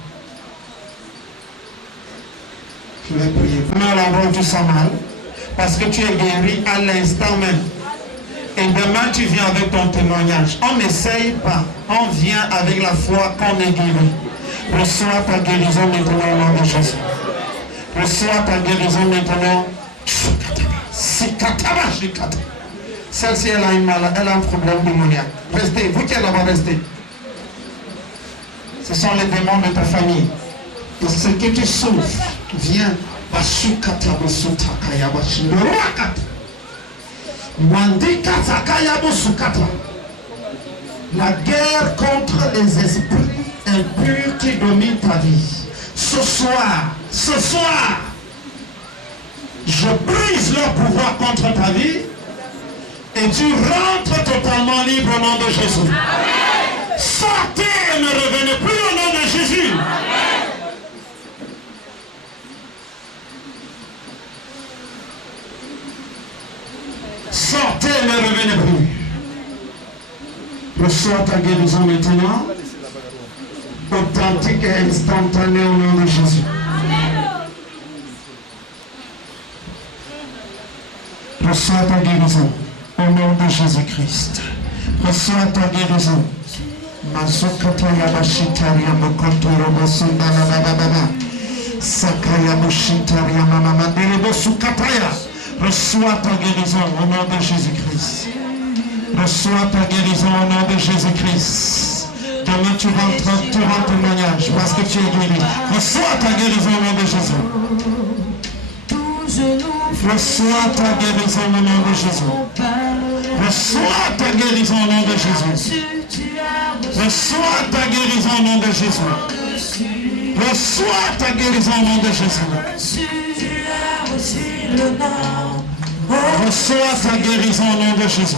je vais prier. Mal avant tu sens mal, parce que tu es guéri à l'instant même. Et demain tu viens avec ton témoignage. On n'essaye pas, on vient avec la foi qu'on est guéri. Reçois ta guérison maintenant au nom de Jésus. Reçois ta guérison maintenant. Celle-ci, elle a une maladie, elle a un problème démoniaque. Restez, vous qui êtes là-bas, restez. Ce sont les démons de ta famille. Et ce que tu souffres, viens. La guerre contre les esprits impurs qui dominent ta vie. Ce soir, je brise leur pouvoir contre ta vie et tu rentres totalement libre au nom de Jésus. Amen. Sortez et ne revenez plus au nom de Jésus. Amen. Sortez et ne revenez plus. Reçois ta guérison maintenant, authentique et instantanée au nom de Jésus. Reçois ta guérison au nom de Jésus-Christ. Reçois ta guérison. Masokataya Bashitaria Mokotoro Bosundana Baba. Sakaya Moshitaria Mama Delebo Sukataya. Reçois ta guérison au nom de Jésus-Christ. Reçois ta guérison au nom de Jésus-Christ. Demain tu rentres en témoignage parce que tu es guéri. Reçois ta guérison au nom de Jésus. Reçois ta guérison au nom de Jésus. Reçois ta guérison au nom de Jésus. Reçois ta guérison au nom de Jésus. Reçois ta guérison au nom de Jésus. Reçois ta guérison au nom de Jésus.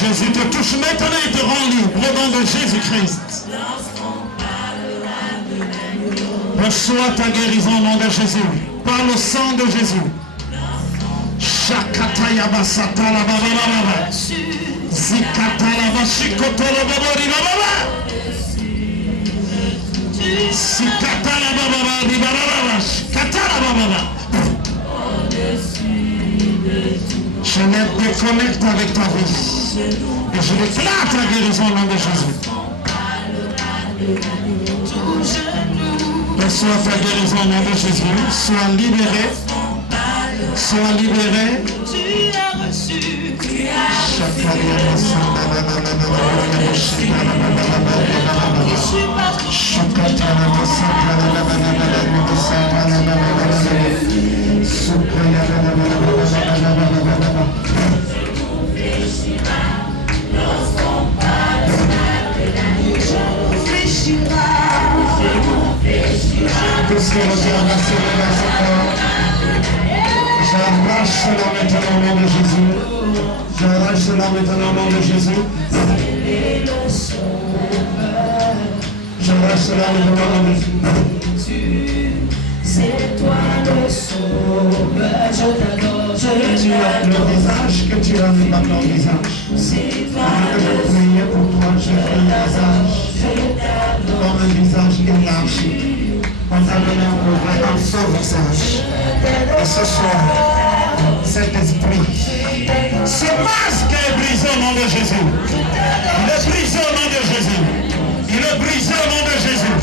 Jésus te touche maintenant et te rend libre au nom de Jésus-Christ. Reçois ta guérison au nom de Jésus. Par le sang de Jésus. Shakataya basatala baba baba. Zikatala bashikotolo babori baba. Sikatala baba baba. Katala baba. Je me déconnecte avec ta vie. Et je déclare ta guérison au nom de Jésus. Reçois ta guérison au nom de Jésus. Sois libéré. Sois libéré. J'arrache cela maintenant au nom de Jésus. J'arrache cela maintenant au nom de Jésus. J'arrache cela maintenant au nom de Jésus. C'est toi le sauveur, je t'adore, je Tu as le visage que tu as mis maintenant le visage. c'est toi Je priais pour toi, je fais le visage. Comme un visage élargi. On t'a donné un faux visage. Et ce soir, cet esprit, ce masque est brisé au nom de Jésus. Il est brisé au nom de Jésus. Il est brisé au nom de Jésus.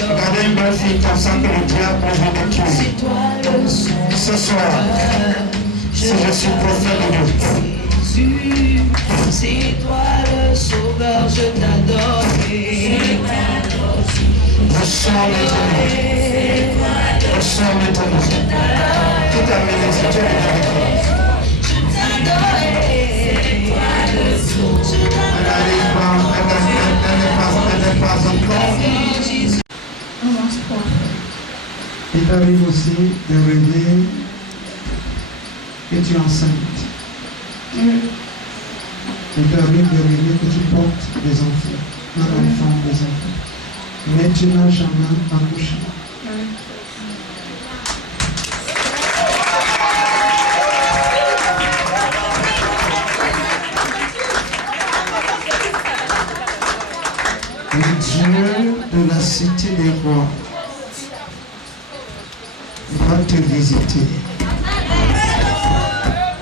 Regardez une belle fille comme ça que le diable a besoin de tuer. Ce soir, si je suis prophète de Dieu, c'est toi le sauveur, je t'adore. je sens l'éternel. Je sens l'éternel. Tout a mené, c'est Dieu qui elle n'est pas encore. Il t'arrive aussi de rêver que tu es enceinte. Il t'arrive de rêver que tu portes des enfants, un enfant, des enfants. Mais tu n'as jamais accouché. Le Dieu de la cité des rois va te visiter.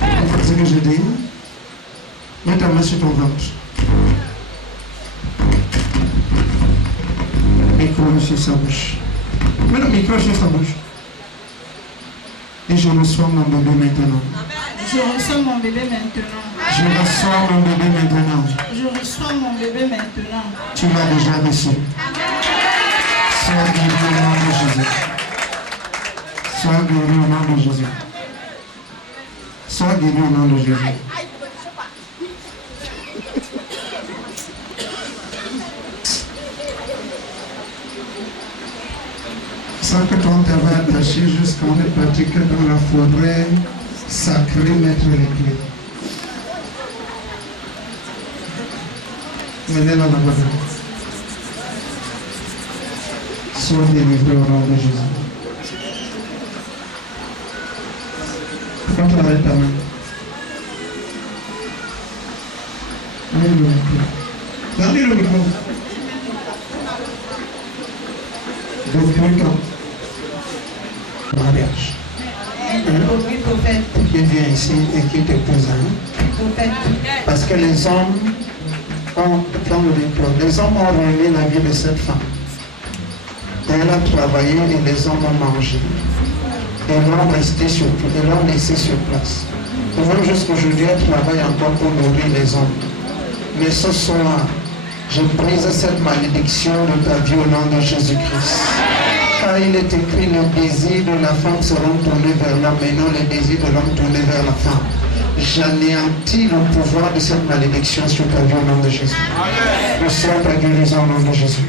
C'est ce que je dis. Mets ta main sur ton ventre. Micro sur sa bouche. Mets le micro sur sa bouche. Et je reçois mon bébé maintenant. Je reçois mon bébé maintenant. Je reçois mon bébé maintenant. Je reçois mon bébé maintenant. Tu l'as déjà reçu. Sois guéri au nom de Jésus. Sois guéri au nom de Jésus. Sois guéri au nom de Jésus. Sans que ton t'avait attaché jusqu'à on est pratiqué dans la forêt sacrée, mettre les clés. Menez-la là-bas. Sois délivré au nom de Jésus. Pourquoi tu arrêtes ta main? Allez le micro. Donnez le micro. Depuis quand? Mariage. Oui, prophète. qui vient ici et qui t'épouse. Prophète. Parce que les hommes ont, les hommes ont ruiné la vie de cette femme. Et elle a travaillé et les hommes ont mangé. Et l'ont resté sur place, et l'ont laissé sur place. Pour jusqu'aujourd'hui, elle travaille encore pour nourrir les hommes. Mais ce soir, je brise cette malédiction de ta vie au nom de Jésus-Christ. Car il est écrit, les désirs de la femme seront tournés vers l'homme, mais non les désirs de l'homme tournés vers la femme. J'anéantis le pouvoir de cette malédiction sur ta vie au nom de Jésus. Reçois ta guérison au nom de Jésus.